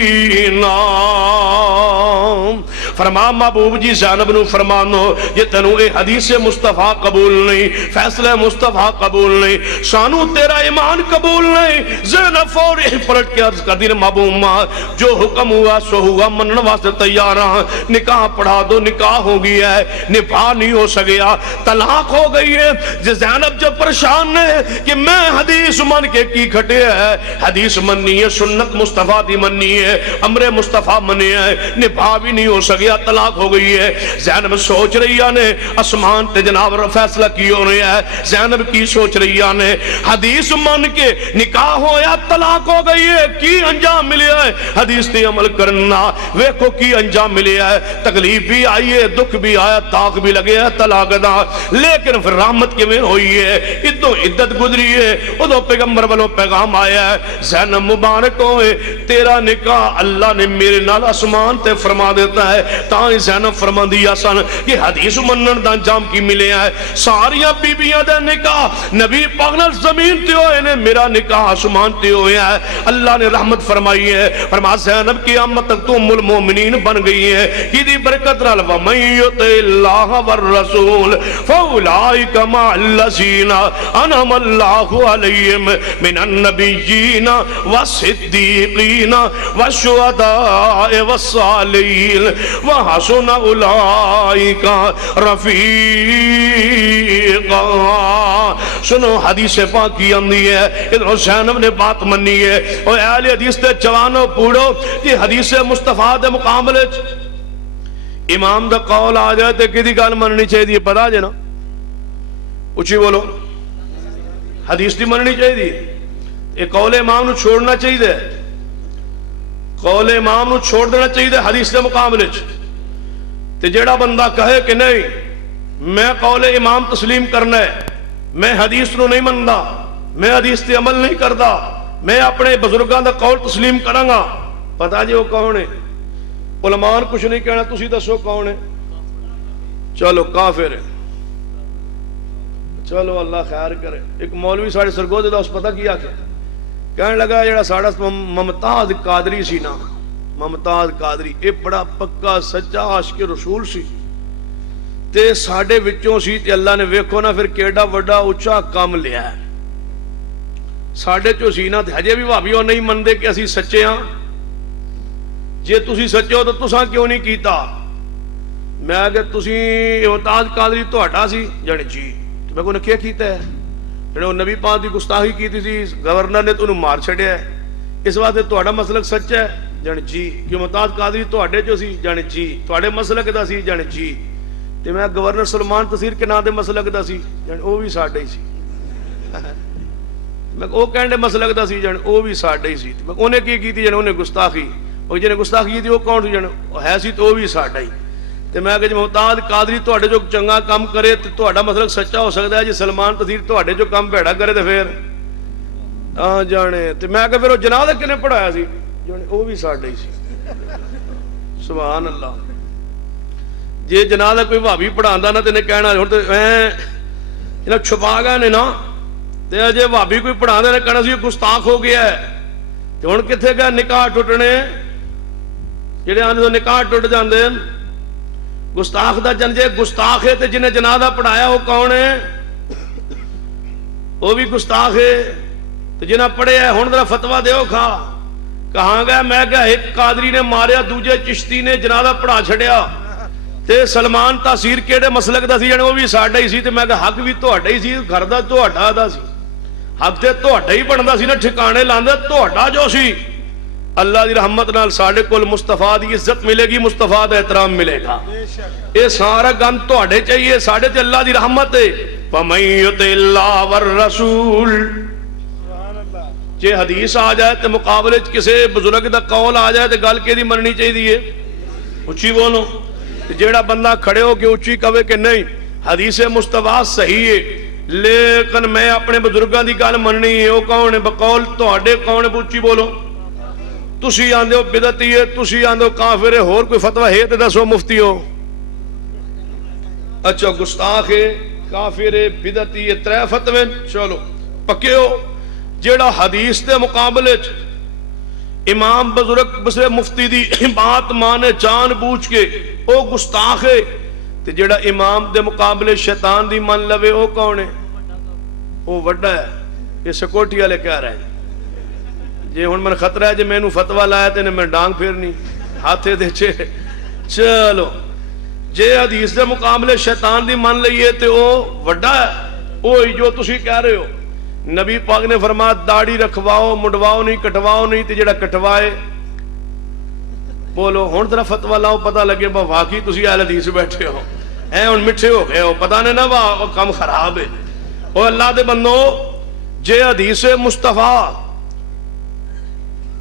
فرما محبوب جی زینب نو فرمانو یہ تینوں اے حدیث مصطفیٰ قبول نہیں, فیصلہ مصطفیٰ قبول نہیں, سانو تیرا ایمان قبول نہیں. زینب فوری پلٹ کے عرض کر دی محبوب ماں جو حکم ہوا سو ہوا, منن واسطے تیار ہاں. نکاح پڑھا دو, نکاح ہو گیا ہے, نبھا نہیں ہو سکیا, طلاق ہو گئی ہے. زینب جب پریشان ہے کہ میں حدیث من کے کی کھٹے ہے, حدیث مننی ہے, سنت مصطفیٰ دی مننی ہے, امر مصطفیٰ منی ہے, نبھا بھی نہیں ہو سکیا, طلاق ہو گئی ہے. زینب سوچ رہی ہے اسمان تے جناب فیصلہ کی ہو رہا ہے. زینب کی سوچ رہی ہے حدیث من کے نکاح ہویا, طلاق ہو گئی ہے, کی انجام ملیا ہے حدیث تے عمل کرنا. ویکھو کی انجام ملیا ہے, تکلیف بھی آئی ہے, دکھ بھی آیا, طاق بھی لگے ہے, طلاق دا. لیکن پھر رحمت کیویں ہوئی ہے, ادو عدت گزری ہے, ادو پیغمبر والوں پیغام آیا ہے زینب مبارک ہوئے تیرا نکاح اللہ نے میرے نال اسمان تے فرما دیتا ہے. تاں زینب فرما دیا سن کہ حدیث منن دا انجام کی ملیا ہے. ساریاں بیبیاں دے نکاح نبی پاک نال زمین تے ہوئے نے, میرا نکاح آسمان تے ہویا ہے. اللہ نے رحمت فرمائی ہے. فرما زینب قیامت تک تو ام المومنین بن گئی ہے. کی دی برکت نال ومن یطع اللہ والرسول فاولئک مع الذین انعم اللہ علیہم من النبیین والصدیقین والشہداء والصالحین وحسن اولئک رفیقا. سنو حدیث پاک کی آندی ہے, ادھر زینب نے بات منی ہے. اور اہل حدیث تے جوانو پوڑو کہ حدیث مصطفیٰ دے مقابلے امام دا قول آ جائے تے کدی گل مننی چاہیے پتا جے نا, اچھی بولو, حدیث دی مننی چاہیے. یہ قول امام نو چھوڑنا چاہیے, قول امام نو چھوڑ دینا چاہیے حدیث دے مقابلے تے جیڑا بندہ کہے کہ نہیں میں قول امام تسلیم کرنا ہے, میں حدیث نو نہیں مندا, میں حدیث تے عمل نہیں کردا, میں اپنے بزرگاں دا قول تسلیم کراں گا, پتا جی وہ کون ہے؟ علماء کچھ نہیں کہنا, تسی دسو کون ہے؟ چلو کافر ہے. چلو اللہ خیر کرے. ایک مولوی ساڑھے سرگودے دا اس پتہ کیا کہنے لگا جڑا ساڑھا ممتاز قادری سی نا, ممتاز قادری اے بڑا پکا سچا عاشق رسول سی تے ساڑھے وچوں سی تے اللہ نے ویکھو نا پھر کیڑا وڈا اچھا کام لیا ہے. ساڑھے چو سی نا تے ہجے بھی بھابیوں نہیں مندے کہ اسی سچے ہاں, جے تسی سچے ہو تو تساں کیوں نہیں کیتا؟ میں اگر تسی ممتاز قادری تو ہٹا سی جانے جی, تو میں کو نے کیا کیتا ہے؟ جنہوں نبی پاک دی گستاخی کی تھی, گورنر نے تو انہوں مار چھڑیا ہے, اس واسطے تہاڈا مسلک سچ ہے جانے جی. کہ ممتاز قادری تہاڈے جو سی جانے جی, تہاڈے مسلک دا سی جانے جی. تے میں گورنر سلمان تصیر کے نام دے مسلک دا سی جانے او بھی ساڈے ہی سی. میں او کہنے مسلک دا سی جانے او بھی ساڈے ہی سی. میں انہیں کی تھی جانے انہیں گستاخی, اور جنہیں گستاخی کی تھی وہ کون سی جانے ہے سی تو وہ بھی ساڈا ہی. تے میں کہ جی ممتاز قادری تہاڈے جو چنگا کام کرے تے تہاڈا مسلک سچا ہو سکتا ہے, جی سلمان تصیر تہاڈے جو کام بھڑا کرے تے پھر ہاں جانے. تے میں کہ پھر وہ جنازہ کنے پڑھایا سی جانے وہ بھی ساڈا ہی سی. سبحان اللہ. جے جنازہ کوئی بھابی پڑھاندا نا تے نے کہنا ہن تے انہاں چھپا گئے نے نا, تے جے بھابی کوئی پڑھاندا نے کہنا سی گستاخ ہو گیا ہے. تے ہن کتھے گئے نکاح ٹوٹنے جڑے آندے تو نکاح ٹوٹ جاندے ہیں. گستاخ دا جنجے گستاخ ہے تے جنہیں جنازہ پڑھایا وہ کون ہے؟ وہ بھی گستاخ ہے. تے جنہیں پڑھے ہے ہن ذرا فتویٰ دیو کھا کہاں گیا؟ میں کہا ایک قادری نے ماریا, دوجے چشتی نے جنازہ پڑھا چھڑیا, تے سلمان تاثیر کیڑے مسلک دا سی جانے وہ بھی ساڈا ہی سی. تے میں کہا حق بھی تہاڈا ہی سی, گھر دا تہاڈا دا سی, حق تے تہاڈا ہی بندا سی نا, ٹھکانے لاندا تہاڈا جو سی. اللہ دی رحمت نال ساڈے کول مصطفیٰ دی عزت ملے گی، مصطفیٰ دا احترام ملے گا۔ اے سارا گند تواڈے چاہیے، ساڈے تے اللہ دی رحمت ہے۔ فَمَن يُطِعِ اللَّهَ وَالرَّسُولَ، جے حدیث آ جائے تے مقابلے چ کسے بزرگ دا قول آ جائے تے گل کیدی مننی چاہیے؟ اچھی بولو۔ جیڑا بندہ کھڑے ہو کے اچھی کہے کہ نہیں حدیث مصطفیٰ صحیح ہے لیکن میں اپنے بزرگاں دی گل مننی ہے، وہ کون ہے؟ بقول تواڈے کون ہے؟ اچھی بولو۔ تسی آندے ہو بدعتی ہے، تسی آندے ہو کافر ہے، اور کوئی فتوی ہے تے دسو مفتی ہو؟ اچھا گستاخ ہے، کافر ہے، بدعتی ہے، ترے فتوے چلو پکے ہو۔ جیڑا حدیث دے مقابلے چ امام بزرگ بسے مفتی دی بات مانے جان بوجھ کے او گستاخ ہے، تے جیڑا امام دے مقابلے شیطان دی من لوے او کون ہے؟ او وڈا ہے۔ یہ سکوٹی والے کہہ رہے ہیں جی ہن من خطرہ ہے جی میں نو فتوی لایا تے میں ڈانگ پھیرنی ہاتھے دے چھے۔ چلو جے حدیث دے مقابلے شیطان دی من لئیے تے او وڈا ہے، اوہی جو تسی کہہ رہے ہو۔ نبی پاک نے فرمایا داڑھی رکھواؤ، مڈواؤ نہیں، کٹواؤ نہیں، تے جڑا کٹوائے بولو ہن ذرا فتوی لاؤ پتہ لگے با واقعی تسی اہل حدیث بیٹھے ہو، اے ہن مٹھے ہو گئے ہو، پتہ نہیں نا وا کم خراب ہے۔ او اللہ دے بندو جے حدیث مصطفیٰ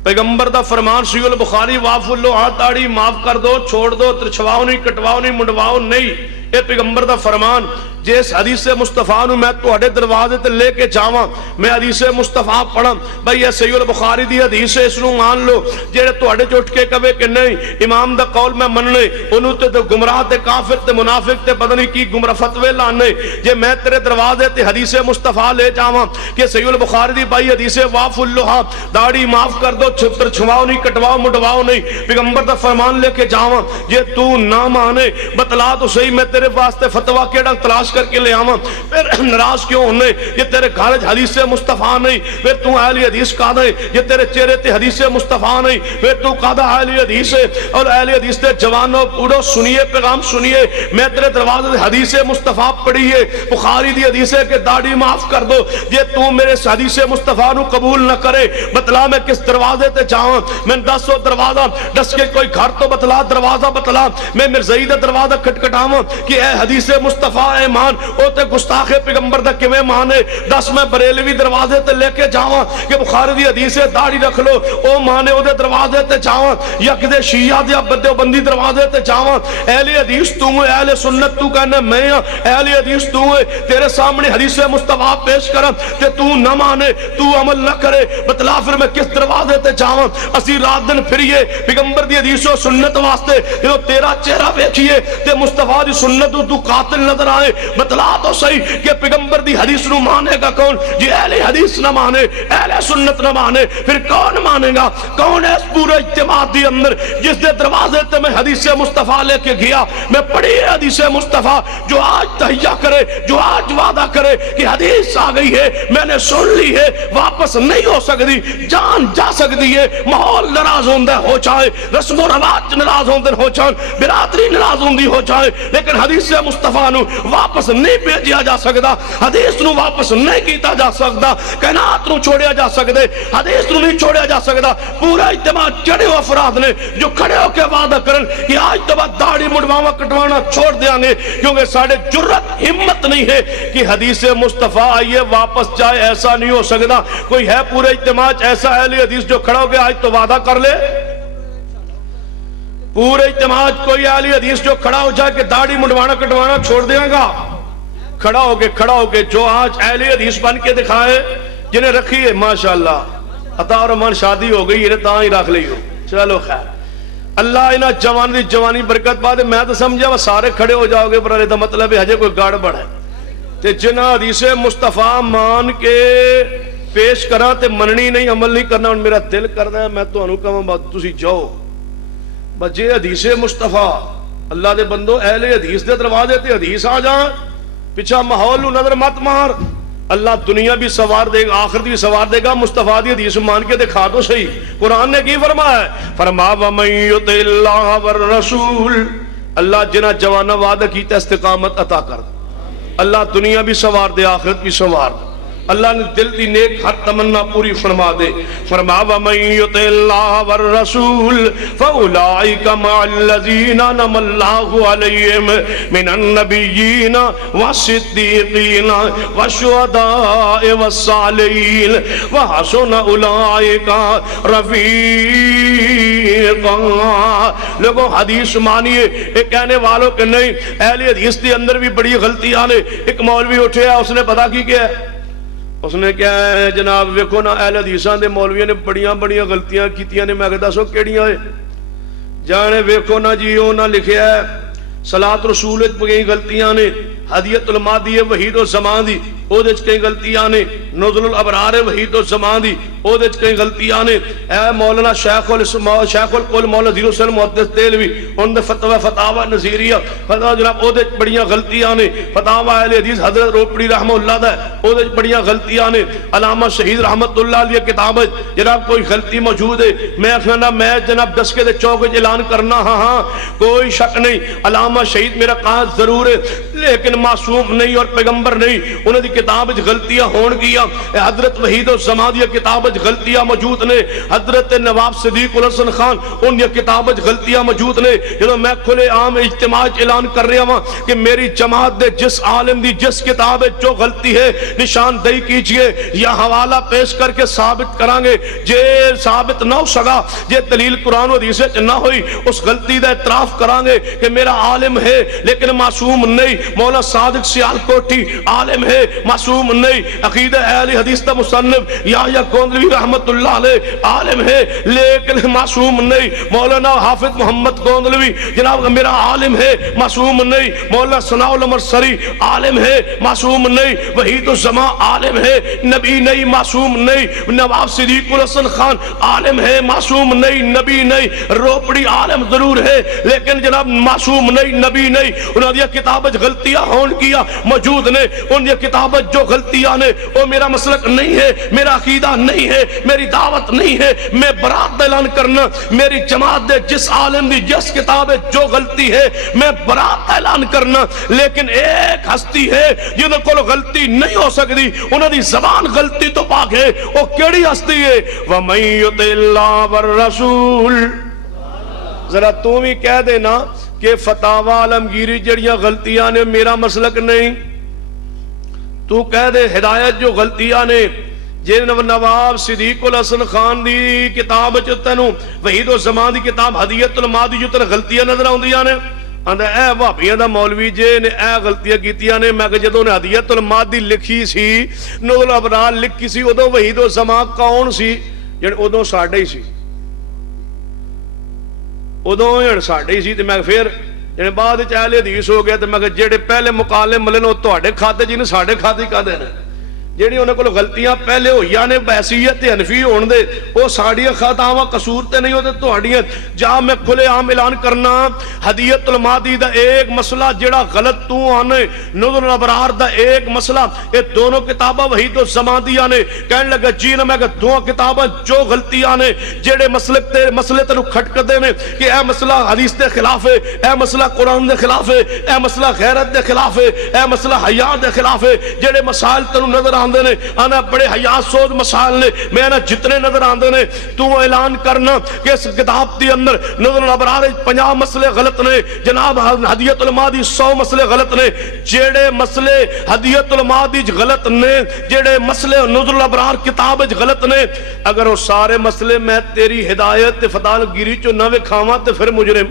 پیغمبر دا فرمان صحیح البخاری واف اللہ داڑھی معاف کر دو، چھوڑ دو، ترچھواؤ نہیں، کٹواؤ نہیں، منڈواؤ نہیں، اے پیغمبر دا فرمان جس حدیث مصطفیٰ نو میں تواڈے دروازے تے لے کے جاواں، میں حدیث مصطفیٰ پڑھاں بھئی یہ صحیح البخاری دی حدیث ہے، اس نو مان لو۔ جڑے تواڈے چ اٹھ کے کہے کہ نہیں امام دا قول میں مننے، انہوں تے گمراہ تے کافر تے منافق تے پتہ نہیں کی گمراہ فتوے لانے، جے میں تیرے دروازے تے حدیث مصطفیٰ لے جاواں کہ صحیح البخاری دی بھائی حدیث واف اللہ داڑھی معاف کر دو، چھتر چھواؤ نہیں، کٹواؤ مڈواؤ نہیں، پیغمبر دا فرمان لے کے جاواں، جے تو نہ مانے بتلا تو صحیح میں تیرے واسطے فتویٰ کیڑا تلاش کر کے لے آواں، پھر ناراض کیوں ہونے یہ تیرے گھر حدیث مصطفیٰ نہیں، پھر تو اہل حدیث قاضی ہے، یہ تیرے چہرے تے حدیث مصطفیٰ نہیں، پھر تو قاضی اہل حدیث ہے۔ اور اہل حدیث تے جوانوں اڑو سنیے پیغام سنیے، میں تیرے دروازے تے حدیث مصطفیٰ پڑھی ہے، بخاری دی حدیث ہے کہ داڑھی معاف کر دو، یہ تو میرے حدیث مصطفیٰ نو قبول نہ کرے بتلا میں کس دروازے تے جاواں، میں دسو دروازہ دس کے کوئی گھر تو بتلا، دروازہ بتلا، میں مرزائی دا دروازہ کھٹکھٹاواں کہ اے حدیث مصطفیٰ اے مان او تے گستاخ پیغمبر دا کیویں مانے، دس میں بریلوی دروازے تے لے کے جاواں کہ بخاری دی حدیث ہے داڑھی رکھ لو او مانے او دے دروازے تے جاواں، یا کدے شیعہ دے دیوبندی دروازے تے جاواں، اہل حدیث تو ہے، اہل سنت تو کہنا میں ہاں، اہل حدیث تو ہے، تیرے سامنے حدیث مصطفیٰ پیش کرم تے تو نہ مانے، تو عمل نہ کرے بتلا پھر میں کس دروازے تے جاواں۔ اسی رات دن پھریے پیغمبر دی حدیث و سنت واسطے، جو تیرا چہرہ ویکھیے تے مصطفیٰ دی سنت تو قاتل نظر آئے بتلا تو صحیح کہ پیغمبر دی حدیث نو مانے گا کون؟ جی اہل حدیث نہ مانے، اہل سنت نہ مانے، پھر کون مانے گا؟ کون ہے اس پورے اجتماع دی اندر جس دے دروازے تے میں حدیث مصطفیٰ لے کے گیا، میں پڑھی حدیث مصطفیٰ، جو آج تہیہ کرے، جو آج وعدہ کرے کہ حدیث آ گئی ہے، میں نے سن لی ہے، واپس نہیں ہو سکتی، جان جا سکتی ہے، ماحول ناراض ہوندہ ہو جائے، رسم و رواج ناراض ہوندہ ہو جائے، برادری ناراض ہوندی ہو جائے، لیکن حدیث مصطفیٰ نو واپس نہیں بھیجیا جا سکتا، حدیث نو واپس نہیں کیتا جا سکتا، کائنات نو چھوڑیا جا سکتے، حدیث نو نہیں چھوڑیا جا سکتا۔ پورا اجتماع چڑھے ہوئے افراد نے جو کھڑے ہو کے وعدہ کرن کہ آج تو بعد داڑھی مڈوانا کٹوانا چھوڑ دیا گے، کیونکہ ساڑھے جرت ہمت نہیں ہے کہ حدیث مصطفیٰ آئیے واپس جائے، ایسا نہیں ہو سکتا۔ کوئی ہے پورے اجتماع ایسا اہل حدیث جو کھڑا ہو کے آج تو وعدہ کر لے؟ پورے اجتماع کوئی اہل حدیث جو کھڑا ہو جائے کہ داڑھی مڈوانا کٹوانا چھوڑ دیا گا؟ کھڑا ہو کے جو آج اہل حدیث بن کے دکھائے، جنہیں رکھی ہے ماشاءاللہ عطا اور رحمان شادی ہو گئی انہیں تاں ہی رکھ لی ہو، چلو خیر اللہ انہاں جوان دی جوانی برکت پا دے۔ میں تو سمجھا وہ سارے کھڑے ہو جاؤ گے پر دا مطلب ہے ہجے کوئی گاڑ بڑھ ہے تے جنہ حدیث مصطفیٰ مان کے پیش کرا تے مننی نہیں، عمل نہیں کرنا، ان میرا دل کردا ہے میں تو انہوں کہاں بات تسی جاؤ بجے حدیث مصطفیٰ اللہ دے بندو اہل حدیث دے دروازے تے حدیث آ جائیں، پیچھا ماحول نظر مت مار، اللہ دنیا بھی سوار دے گا، آخرت بھی سوار دے گا۔ مصطفیٰ دی حدیث مان کے دکھا دو صحیح، قرآن نے کی فرمایا ہے؟ فرما وَمَن يُطِعِ اللَّهَ وَالرَّسُولَ، اللہ جنہ جوانا وعدہ کیتا استقامت عطا کر، اللہ دنیا بھی سوار دے، آخرت بھی سوار دے۔ اللہ نے دل دی نیک ہر تمنا پوری فرما دے. فرما وَمَن يُطِعِ اللَّهَ وَالرَّسُولَ فَأُولَٰئِكَ مَعَ الَّذِينَ أَنْعَمَ اللَّهُ عَلَيْهِم مِّنَ النَّبِيِّينَ وَالصِّدِّيقِينَ وَالشُّهَدَاءِ وَالصَّالِحِينَ وَحَسُنَ أُولَٰئِكَ رَفِيقًا. لوگوں حدیث مانیے. ایک کہنے والوں کہ نہیں اہل حدیث کے اندر بھی بڑی غلطیاں نے. ایک مولوی اٹھے اس نے پتا کی کیا ہے؟ اس نے کیا ہے جناب ویکھو نا اہل حدیثاں دے مولویوں نے بڑیاں بڑیاں غلطیاں کیتیاں نے. میں کہتا سو کیڑیاں ہے جانے ویکھو نا جی وہ نہ لکھیا ہے صلاۃ رسول کئی غلطیاں نے. ہدیت المادی وحید الزمان دی او دے کئی غلطیاں نے. نزل الابرار وحید الزمان دی او دے کئی غلطیاں نے. اے مولانا شیخ القول مولانا زیرو حسین محدث دہلوی ان دے فتاوی نظیریہ فتاوی جناب او دے بڑیاں غلطیاں نے. فتاوی اہل حدیث حضرت روپڑی رحمہ اللہ دا او دے بڑیاں غلطیاں نے. علامہ شہید رحمت اللہ علیہ کتاب جناب کوئی غلطی موجود ہے. میں کہنا میں جناب دسکے دے چوک اعلان کرنا ہاں کوئی شک نہیں علامہ شہید میرا قائد ضرور ہے لیکن معصوم نہیں اور پیغمبر نہیں. انہوں دی کتاب غلطیاں ہون گیا. حضرت وحید الزمان دی کتاب غلطیاں موجود نے. حضرت نواب صدیق الحسن خان ان دی کتاب غلطیاں موجود نے. جدو میں کھلے عام اجتماع اعلان کر رہا ہوں کہ میری جماعت دے جس عالم دی جس کتاب جو غلطی ہے نشاندہی کیجئے یا حوالہ پیش کر کے ثابت کرانگے. جے ثابت نہ ہو سکا جے دلیل قرآن و حدیث نہ ہوئی اس غلطی دا اعتراف کرانگے کہ میرا عالم ہے لیکن معصوم نہیں. مولا صادق سیالکوٹی عالم ہے معصوم نہیں. عقیدہ اہل حدیث دا مصنف یحییٰ گوندلوی رحمت اللہ علیہ عالم ہے لیکن معصوم نہیں. مولانا حافظ محمد گوندلوی جناب میرا عالم ہے معصوم نہیں. مولانا ثناء العمر سری عالم ہے معصوم نہیں. وحید الزمان عالم ہے نبی نہیں معصوم نہیں. نواب صدیق الحسن خان عالم ہے معصوم نہیں نبی نہیں. روپڑی عالم ضرور ہے لیکن جناب معصوم نہیں نبی نہیں. انہوں نے کتاب غلطیاں ہون کیا موجود نے. ان یہ کتابت جو غلطیاں نے وہ میرا مسلک نہیں ہے میرا عقیدہ نہیں ہے میری دعوت نہیں ہے. میں برات اعلان کرنا میری جماعت دے جس عالم دی جس کتاب جو غلطی ہے میں برات اعلان کرنا. لیکن ایک ہستی ہے جنہوں کو غلطی نہیں ہو سکتی. انہوں دی زبان غلطی تو پاک ہے. وہ کیڑی ہستی ہے؟ وَمَن يُطِعِ اللَّهَ وَالرَّسُولَ. ذرا تو بھی کہہ دینا کہ فتاوی عالمگیری جڑیاں غلطیاں نے میرا مسلک نہیں. تو کہہ دے ہدایت جو غلطیاں نے جے نواب صدیق الحسن خان دی کتاب جو تینوں وحید الزمان دی کتاب ہدیت المادی جو تین غلطیاں نظر آندیاں نے. آندھا اے وابیاں دا مولوی جے نے اے غلطیاں کیتیاں نے. میں کہ جدوں نے ہدیت المادی لکھی سی نزل الابرار لکھی سی ادوں وحید الزمان کون سی؟ جن ادوں ساڈے ہی سی ادوں ہن ساڈے ہی سی. تے میں پھر جن بعد اہل حدیث ہو گیا تو میں کہ جڑے پہلے مقالے ملے نے تواڈے کھاتے جی نے ساڈے کھاتے کہندے نے. جیڑی انہوں کو غلطیاں پہلے ہوئیاں نے بحثیت حنفی ہون دے وہ ساڑیاں خطاواں قصور تے نہیں ہوتے تواڈیاں. جہاں میں کھلے عام اعلان کرنا ہدیت المادی دا ایک مسئلہ جڑا غلط تو آنے نزل الابرار دا ایک مسئلہ یہ دونوں کتاباں وحید الزمان دیاں نے. کہنے لگا جی نہ میں کہ دو کتاباں جو غلطیاں نے جڑے مسئلے تے کھٹک دے نے کہ اے مسئلہ حدیث دے خلاف ہے اے مسئلہ قرآن دے خلاف ہے اے مسئلہ غیرت دے خلاف ہے اے مسئلہ حیا دے خلاف ہے. جڑے مسائل تینوں نظر آندے نے آنا بڑے حیات سوز مسائل نے میں نا جتنے نظر آندے نے تو اعلان کرنا کہ اس کتاب دی اندر نزل الابرار 50 مسئلے غلط نے. جناب ہدیت المادی 100 مسئلے غلط نے. جڑے مسئلے ہدیت المادی غلط نے جڑے مسئلے نزل الابرار کتاب غلط نے اگر وہ سارے مسئلے میں تیری ہدایت فتال گیری چو نہ وکھاواں تے پھر مجرم.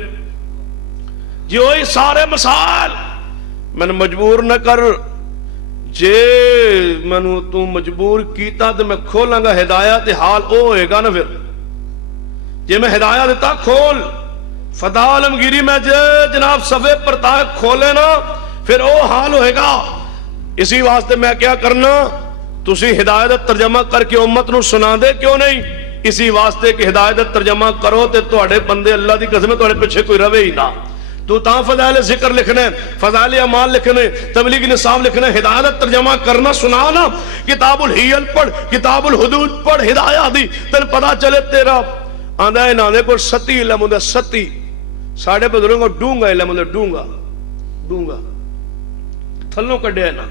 جی وہی سارے مسائل میں مجبور نہ کر. جے منو تو مجبور کیتا تو میں کھولاں گا ہدایت حال او ہوئے گا نا. پھر جے میں ہدایت دیتا کھول فتح عالمگیری میں جناب صفحے پر تاک کھولے نا پھر او حال ہوئے گا. اسی واسطے میں کیا کرنا تسی ہدایت ترجمہ کر کے امت نو سنا دے کیوں نہیں. اسی واسطے کہ ہدایت ترجمہ کرو تے تواڈے بندے اللہ دی قسم تواڈے پیچھے کوئی روے ہی نہ. تو تاں فضائل ذکر لکھنے فضائل اعمال لکھنے تبلیغ نصاب لکھنے ہدایت ترجمہ کرنا سنانا کتاب الحیل پڑھ کتاب الحدود پڑھ ہدایت دی تن پتا چلے تیرا آندھا ہے نانے کو ستی علم ہوندہ ستی ساڑھے بزرگوں کو ڈونگا علم ہوندہ ڈونگا تھلوں کڈے ہے نا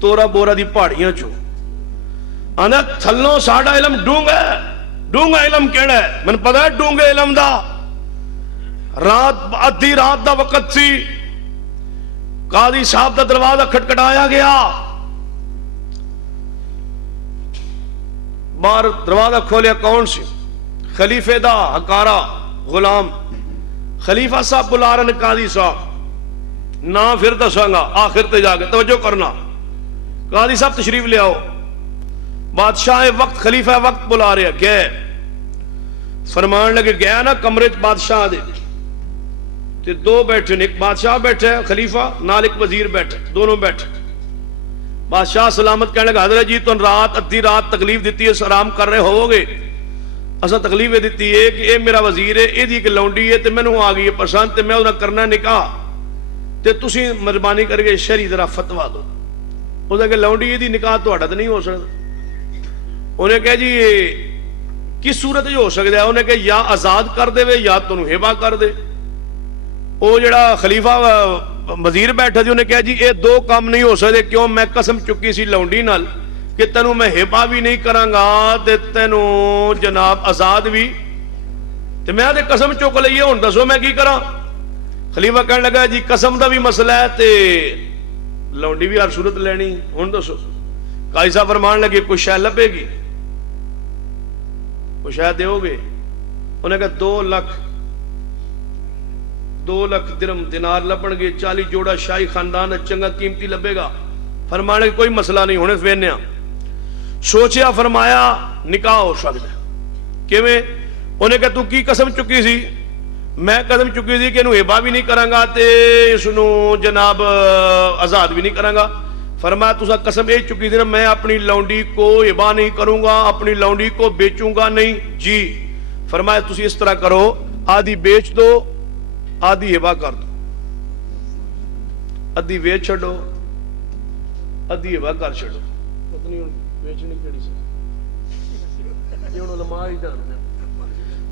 تورا بورا دی پہاڑیاں چو آنا تھلوں ساڑا علم ڈونگا ہے. ڈونگا علم کیڑا ہے؟ من پتا ہے ڈونگے علم دا. رات ادھی رات دا وقت سی, قاضی صاحب دا دروازہ کھٹکھٹایا گیا. باہر دروازہ کھولیا, کون سی؟ خلیفے دا ہکارا غلام. خلیفہ صاحب بلا رہے قاضی صاحب, نہ پھر دساں گا آخر تے جا کے, توجہ کرنا. قاضی صاحب تشریف لے آؤ. بادشاہ وقت خلیفہ وقت بلا رہے گئے. فرمان لگے گیا نا کمرے چ بادشاہ دے تے دو بیٹھے, ایک بادشاہ بیٹھے خلیفہ نال ایک وزیر بیٹھے, دونوں بیٹھے. بادشاہ سلامت کہنے لگا حضرت جی تم رات ادھی رات تکلیف دیتی ہے, آرام کر رہے ہو گے. اساں تکلیف دیتی ہے کہ اے میرا وزیر ہے, اے دی ایک لونڈی ہے تے مینوں آ گئی ہے پسند تے میں انہاں کرنا نکاح, تے تسی مہربانی کر کے شرعی ذرا فتوا دو. اس نے کہ لونڈی اے دی نکاح تہاڈا تے نہیں ہو سکدا. انہیں کہا جی کس صورت ہو سکتا ہے؟ انہیں کہ یا آزاد کر دے یا تنوں ہبا کر دے. وہ جڑا خلیفہ وزیر بیٹھا تھی انہیں کہا جی یہ دو کام نہیں ہو سکتے. کیوں؟ میں قسم چکی سی لونڈی نال کہ تینوں میں ہبا بھی نہیں کراں گا تے تینوں جناب آزاد بھی, تے میں تے قسم چک لئی ہے, ہن دسو میں کی کراں. خلیفہ کہنے لگا جی قسم دا بھی مسئلہ ہے تے لونڈی بھی ہر صورت لینی, ہن دسو. قاضی صاحب فرمان لگے کوئی شے لبے گی, کوئی شے دیو گے؟ انہیں کہا 2 لاکھ درم دینار لبن گے, 40 جوڑا شاہی خاندان چنگا قیمتی لبے گا. فرمانے کوئی مسئلہ نہیں, ہونے فیرنیا. سوچیا, فرمایا نکاح ہو سکتا ہے. کیویں؟ انہیں کہا تو کی قسم چکی سی؟ میں قسم چکی سی کہ انہوں ہبا بھی نہیں کروں گا تے اسنوں جناب آزاد بھی نہیں کروں گا. فرمایا تسا قسم یہ چکی تھی نا میں اپنی لونڈی کو ہبا نہیں کروں گا, اپنی لونڈی کو بیچوں گا نہیں. جی. فرمایا تسی اس طرح کرو, آدھی بیچ دو آدھی ہبا کر دو, ادھی بیچ چھڑو ادھی ہبا کر چھڑو. پتنی بیچنی کیڑی سی یہ ہن علماء ہی جاننے.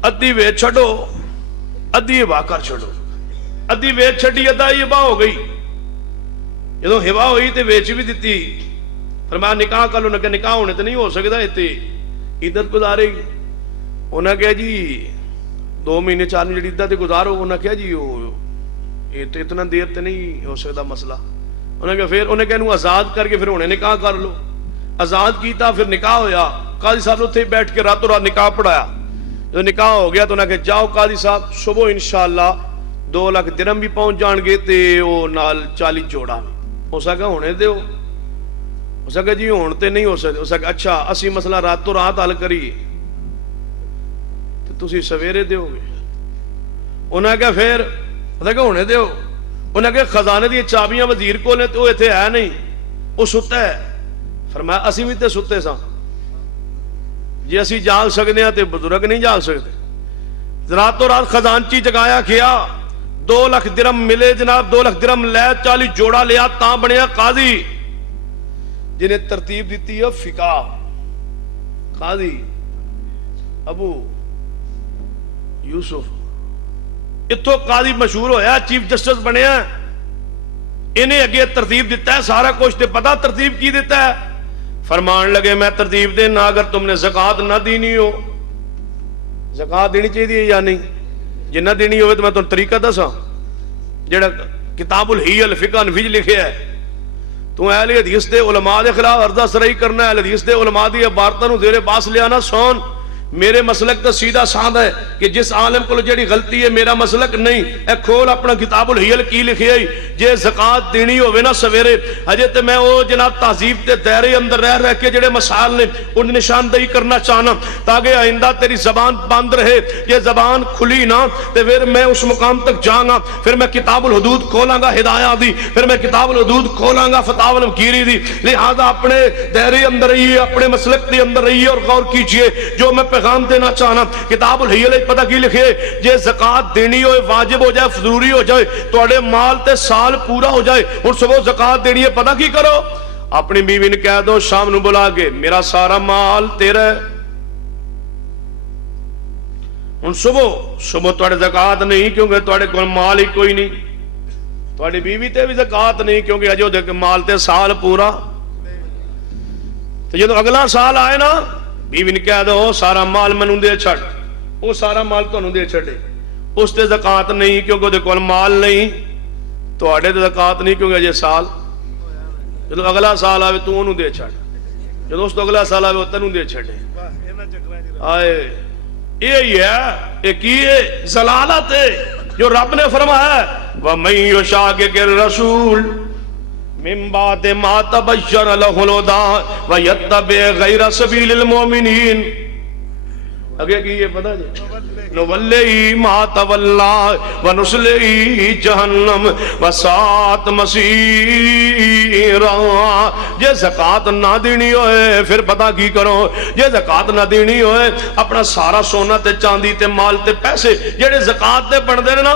ادھی بیچ چھڑو ادھی ہبا کر چھڑو. ادھی بیچ چھڑی ادھا ہبا ہو گئی. جدو ہبا ہوئی تے ویچ بھی دیتی. فرمایا نکاح کر لو. نہ کہ نکاح ہونے تے نہیں ہو سکتا, اتنے عدت گزارے گی. انہاں کہا جی 2 مہینے 4 مہینے عدت گزارو. انہاں کہا جی یہ تو اتنا دیر تے نہیں ہو سکتا مسئلہ. انہاں کہا پھر انہیں کہا آزاد کر کے پھر انہیں نکاح کر لو. آزاد کیتا, پھر نکاح ہویا. قاضی صاحب نے اتنے بیٹھ کے راتوں رات نکاح پڑھایا. جب نکاح ہو گیا تو انہاں کہا جاؤ قاضی صاحب صبح انشاءاللہ 2 لاکھ درم بھی پہنچ جان گے تے وہ نال 40 جوڑا. اس نے کہا ہونے دیو. اس نے کہا جی ہونتے نہیں ہو سکتے. اس نے کہا اچھا اسی مسئلہ راتوں رات حل کریے تو تسی سویرے دیو گے. انہوں نے کہا پھر اس نے کہا ہونے دیو. انہوں نے کہا خزانے دی چابیاں وزیر کو لیں تو وہ اتنے ہے نہیں, وہ ستا ہے. فرمایا اسی بھی تے ستے سا, جی اسی جاگ سکتے ہیں تے بزرگ نہیں جاگ سکتے. راتوں رات خزانچی جگایا کیا, 2 لاکھ درم ملے جناب. 2 لاکھ درم لے 40 جوڑا لیا, تاں بنیا قاضی. جنہیں ترتیب دیتی ہے فقہ قاضی ابو یوسف. اتھو قاضی مشہور ہویا, چیف جسٹس بنیا. انہیں اگے ترتیب دیتا ہے سارا کچھ. تے پتا ترتیب کی دیتا ہے؟ فرمان لگے میں ترتیب دینا, اگر تم نے زکات نہ دینی ہو, زکات دینی چاہیے یا نہیں, جی نہ دینی ہوئے تو میں تم طریقہ دساں. جڑا کتاب الحیل فقہ نفج لکھے ہے, تو اہل حدیث دے علماء دے خلاف عرضہ سرائی کرنا, اہل حدیث دے علماء دی عبارتاں نو زیر باس لے آنا. سون میرے مسلک تو سیدھا سادہ ہے کہ جس عالم کو جڑی غلطی ہے میرا مسلک نہیں. اے کھول اپنا کتاب الحیل کی لکھے ہے, جے زکات دینی ہوئے نا سویرے اجے تے میں او جناب تہذیب تے دائرے اندر رہ کے جڑے مسائل نے ان نشاندہی کرنا چاہنا تاکہ آئندہ تیری زبان بند رہے. یہ زبان کھلی نا تے پھر میں اس مقام تک جاؤں گا. پھر میں کتاب الحدود کھولاں گا ہدایہ دی, پھر میں کتاب الحدود کھولاں گا فتاوی المکیری دی. لہذا اپنے دائرے اندر رہیے, اپنے مسلک دے اندر رہیے اور غور کیجئے. جو میں پیغام دینا چاہنا کتاب الحیل پتہ کی لکھے, جے زکات دینی ہوئے واجب ہو جائے فضوری ہو جائے توڑے مال تے سال پورا ہو جائے. ان صبح زکات دینی ہے پتہ کی کرو, اپنی بیوی نے کہہ دو شام نو بلا کے میرا سارا مال تیرا ہے. ان صبح توڑے زکات نہیں کیونکہ توڑے کو مال ہی کوئی نہیں. توڑی بیوی تے بھی زکات نہیں کیونکہ اجو دیکھ مال تے سال پورا. تو جدو اگلا سال آئے نا بیوی نے کہہ دو سارا مال منوں دے چھڑ، وہ سارا مال تو دے چھڑے، اس تے زکات نہیں کیونکہ دے کول مال نہیں، تو آڑے تے زکات نہیں کیونکہ اجے سال، جدو اگلا سال آئے تو انہوں دے چھڑ، جدو اس تو اگلا سال آئے وہ تنوں دے چھڑے. آئے یہی ہے، ایک یہ ضلالت ہے جو رب نے فرمایا ہے وَمَن يُشَاقِقِ الرَّسُولَ مِن بَعْدِ مَا تَبَيَّنَ لَهُ الْهُدَىٰ وَيَتَّبِعْ غَيْرَ سَبِيلِ الْمُؤْمِنِينَ. اگے کی یہ پتا جی نُوَلِّهِ مَا تَوَلَّىٰ وَنُصْلِهِ جَهَنَّمَ وَسَاءَتْ مَصِيرًا. جے زکات نہ دینی ہوئے پھر پتہ کی کرو، جے زکات نہ دینی ہوئے اپنا سارا سونا تے چاندی تے مال تے پیسے جڑے زکات دے بن دے نا،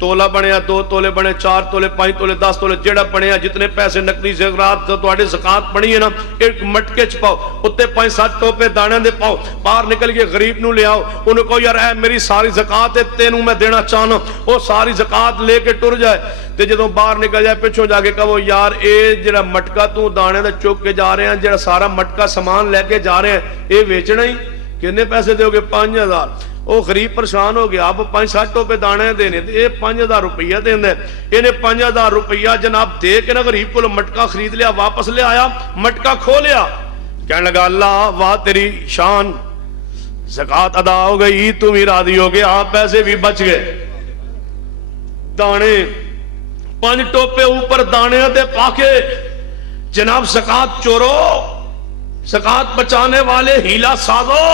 تولہ بنیا 2 تولے بنے 4 تولے 5 تولے 10 تولے جڑا بنیا جتنے پیسے نقدی زکات تواڈے زکات بنی ہے نا، ایک مٹکے چ پاؤ، اتے 5-7 ٹوپے دانے دے پاؤ، باہر نکل کے غریب نو لے آؤ، انہوں کو یار اے میری ساری زکات ہے تینوں میں دینا چاہنا، وہ ساری زکات لے کے ٹر جائے. تے جدوں باہر نکل جائے پچھوں جا کے کہو یار اے جڑا مٹکا تو دانے دا چوک کے جا رہے ہیں، جڑا سارا مٹکا سامان لے کے جا رہے ہیں، اے ویچنا ہی کتنے پیسے دے گے؟ 5000. وہ غریب پریشان ہو گیا، اب 5-7 ٹوپے دانے دینے، یہ 5000 روپیہ دینا، انہیں 5000 روپیہ جناب دے کے نا غریب کو مٹکا خرید لیا، واپس لے آیا، مٹکا کھو لیا، کہنے لگا اللہ واہ تیری شان، زکات ادا ہو گئی، تم ہی راضی ہو گیا، پیسے بھی بچ گئے. دانے 5 ٹوپے اوپر دانے دے پاکے، جناب زکات چورو، زکات بچانے والے ہیلا سازو،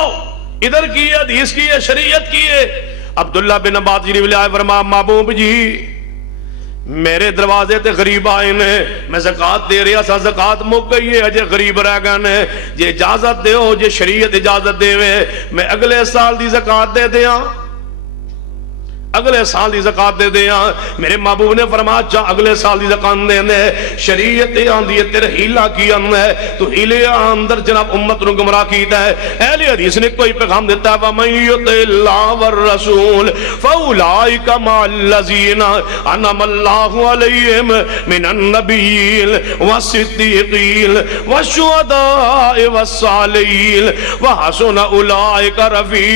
ادھر کی ہے حدیث کی ہے شریعت کی ہے. عبداللہ بن عباس جی نے فرمایا محبوب جی میرے دروازے تے غریب آئے نے، میں زکات دے رہا سا، زکات مک گئی ہے، اجے غریب رہ گئے نے، جے اجازت دے ہو، جے شریعت اجازت دے میں اگلے سال دی زکات دے دیاں، اگلے سال دی زکات دے دیا. میرے محبوب نے فرمایا جا اگلے سال دی زکات دے دے، شریعت آندی ہے تیرے ہیلا کی اندر ہے، تو ہیلے اندر جناب امت نو گمراہ کیتا ہے. اہل حدیث نے کوئی پیغام دیتا ہے وَمَن يُطِعِ اللَّهَ وَالرَّسُولَ فَأُولَٰئِكَ مَعَ الَّذِينَ أَنْعَمَ اللَّهُ عَلَيْهِمْ مِنَ النَّبِيِّينَ وَالصِّدِّيقِينَ وَالشُّهَدَاءِ وَالصَّالِحِينَ وَحَسُنَ أُولَٰئِكَ رَفِيقًا.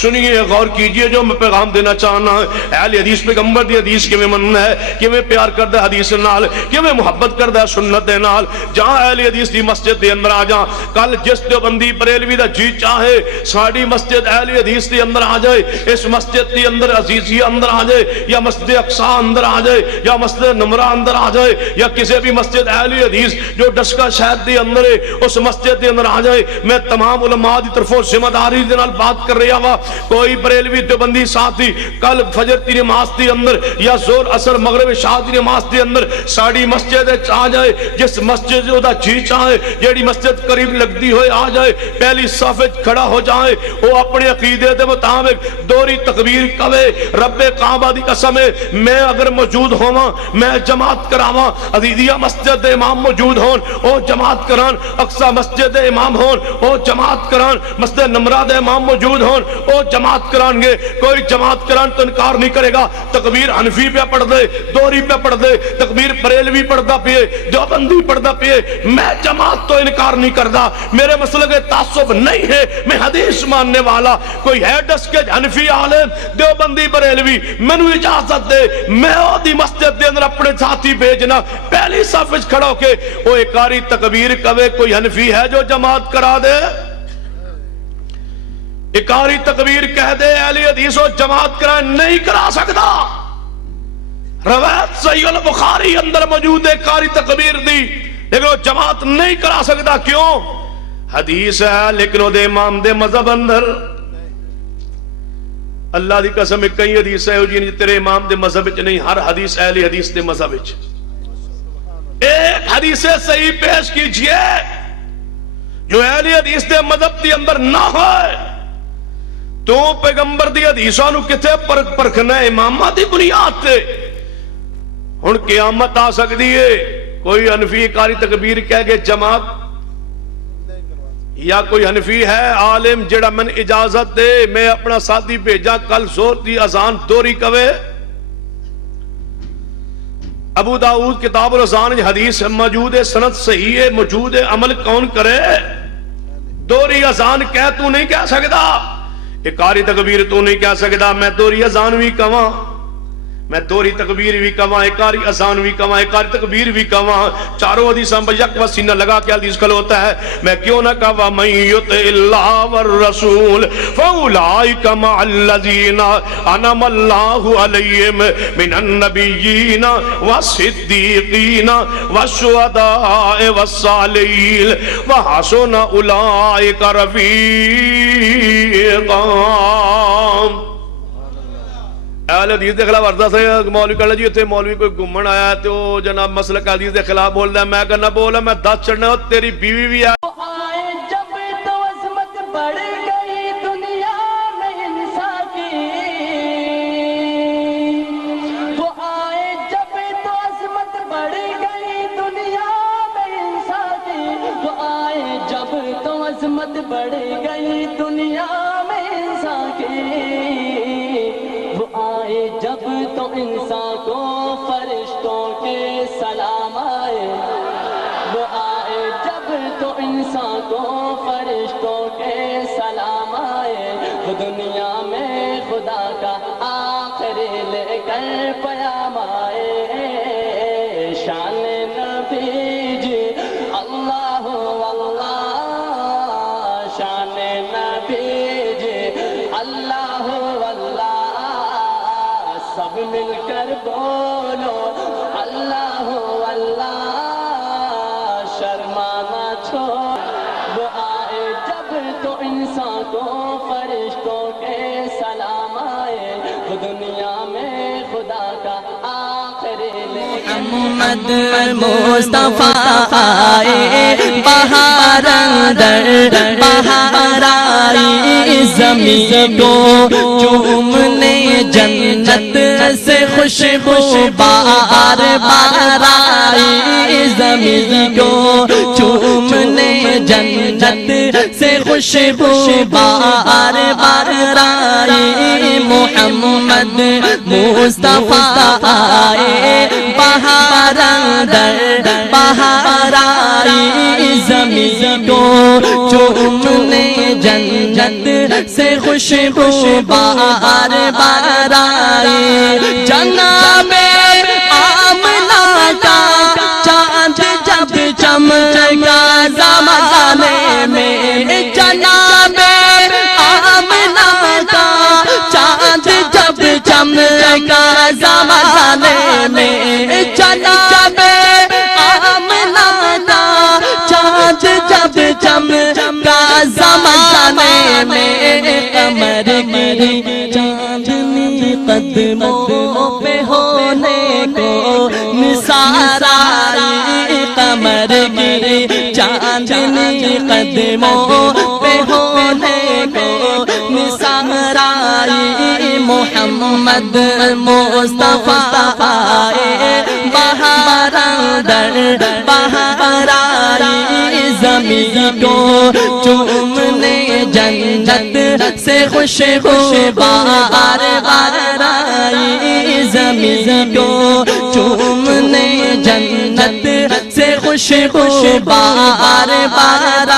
سنیے غور کیجئے جو میں پیغام دینا چاہنا ہے. اہل حدیث پیغمبر دی حدیث کی میں مننا ہے کہ میں پیار کردہ حدیث نال، کہ میں محبت کردہ سنت دے نال. جہاں اہل حدیث دی مسجد دے اندر آ جا، کل جس دیوبندی بریلوی دا جی چاہے ساڑی مسجد اہل حدیث دے اندر آ جائے، اس مسجد دے اندر عزیزی اندر آ جائے، یا مسجد اقصا اندر آ جائے، یا مسجد نمرہ اندر آ جائے، یا کسی بھی مسجد اہل حدیث جو ڈسکا شہد دے اندر ہے اس مسجد دے اندر آ جائے، میں تمام علماء دی طرفوں ذمہ داری دے نال بات کر رہا ہوا. کوئی بریلوی دیوبندی ساتھی کل فجر دی نماز دی اندر یا زور اثر مغرب شاہ دی نماز دی اندر ساڑی مسجد آ جائے، جس مسجد دا جی چاہے جیڑی مسجد قریب لگتی ہوئے آ جائے، پہلی صف کھڑا ہو جائے، وہ اپنے عقیدے دے مطابق دوری تکبیر کہے، رب کعبہ دی قسم ہے میں اگر موجود ہواں میں جماعت کراواں، عزیزیہ مسجد دے امام موجود ہون او جماعت کران، اقصا مسجد دے امام ہون او جماعت کران، مسجد نمرہ دے امام موجود ہون او جماعت کران گے. کوئی جماعت کران تو انکار نہیں کرے گا. تکبیر حنفی پہ پڑھ دے، دوری پہ پڑھ دے، تکبیر بریلوی پڑھدا پیے، دیوبندی پڑھدا پیے، میں جماعت تو انکار نہیں کردا. میرے مسلک تعصب نہیں ہے، میں حدیث ماننے والا. کوئی ہے ڈس کے حنفی عالم دیوبندی بریلوی مینو اجازت دے، میں او دی مسجد دے اندر اپنے ساتھی بھیجنا، پہلی صف وچ کھڑا ہو کے او ایکاری تکبیر کہے. کوئی حنفی ہے جو جماعت کرا دے؟ اکاری تکبیر کہہ دے اہل حدیث و جماعت کرا نہیں کرا سکتا. روایت صحیح البخاری اندر موجود ہے اکاری تکبیر دی، لیکن وہ جماعت نہیں کرا سکتا. کیوں؟ حدیث ہے لیکن وہ دے امام دے مذہب اندر اللہ دی قسم کئی حدیث ہے جی تیرے امام دے مذہب وچ نہیں. ہر حدیث اہل حدیث دے مذہب وچ. ایک حدیث صحیح پیش کیجئے جو اہل حدیث دے مذہب دے اندر نہ ہوئے تو پیغمبر دی حدیثاں نو کتے پرکھنا ہے؟ امامہ دی بنیاد تے. ہن قیامت آ سکتی ہے کوئی حنفی کاری تکبیر کہہ کے جماعت، یا کوئی حنفی ہے عالم جڑا من اجازت دے میں اپنا ساتھی بھیجا کل زور دی اذان دوری کہے. ابو داؤد کتاب الازان حدیث موجود ہے، سند صحیح ہے، موجود ہے، عمل کون کرے؟ دوہری اذان کہہ تو نہیں کہہ سکتا، اقاری تکبیر تو نہیں کہہ سکتا، میں دوہری اذان بھی کہاں، میں دوہری تکبیر بھی کہاں، اقاری اذان بھی کہاں، اقاری تکبیر بھی کہاں، چاروں حدیثاں میں یک و سینہ لگا کے حدیث کھلوتا ہے، میں کیوں نہ کہا من یطع اللہ والرسول فاولئک مع الذین انعم اللہ علیہم من النبیین والصدیقین والشہداء والصالحین وحسن اولئک رفیقا۔ اہل حدیث دے خلاف عرضہ سے مولوی کہنا جی اتنے مولوی کوئی گھومن آیا تو جناب مسلک حدیث دے خلاف بول رہا ہے، میں کہنا بولا میں 10 چڑھنا تیری بیوی بھی ہے۔ آئے جب تو عظمت بڑھ گئی دنیا میں انسان کی، وہ آئے جب تو عظمت بڑھ گئی دنیا میں انسان کی، وہ آئے جب تو عظمت بڑھ گئی دنیا میں انسان کی، وہ آئے جب تو انسان کو فرشتوں کے سلام آئے، وہ آئے جب تو انسان کو فرشتوں کے سلام آئے، وہ دنیا میں خدا کا آخری لے کر پیام آئے، شان نبی جی اللہ اللہ، شان نبی جی اللہ اللہ، سب مل کر بولو اللہ اللہ، شرمانا چھوڑ، وہ آئے جب تو انسان کو فرشتوں کے سلام آئے، وہ دنیا میں خدا کا آخری محمد مصطفیٰ آئے، بہار اندر بہار آئی، زمین کو چومنے جنت سے خوشبو بار بار آئی، زمین کو چومنے جنت سے خوشبو بار بار آئی، محمد مصطفیٰ آئے، بہار اندر بہار آئی، زمین کو چومنے جنت سے خوشبو بار بار آئی، جناب آمنہ کا چاند جب چمکا زمانے میں، جناب آمنہ کا چاند جب چمکا زمانے میں، جناب آمنہ کا چاند جب چمکا زمانے میں، قمر کی چاندنی قدموں پہ ہونے کو نثار آئی، قمر کی چاندنی قدموں پہ ہونے کو نثار آئی، محمد مصطفیٰ آئے، بہار اندر بہار آئی، زمین کو چومنے جنت سے خوشبو بار بار آئی، زمین کو چومنے جنت سے خوشبو بار بار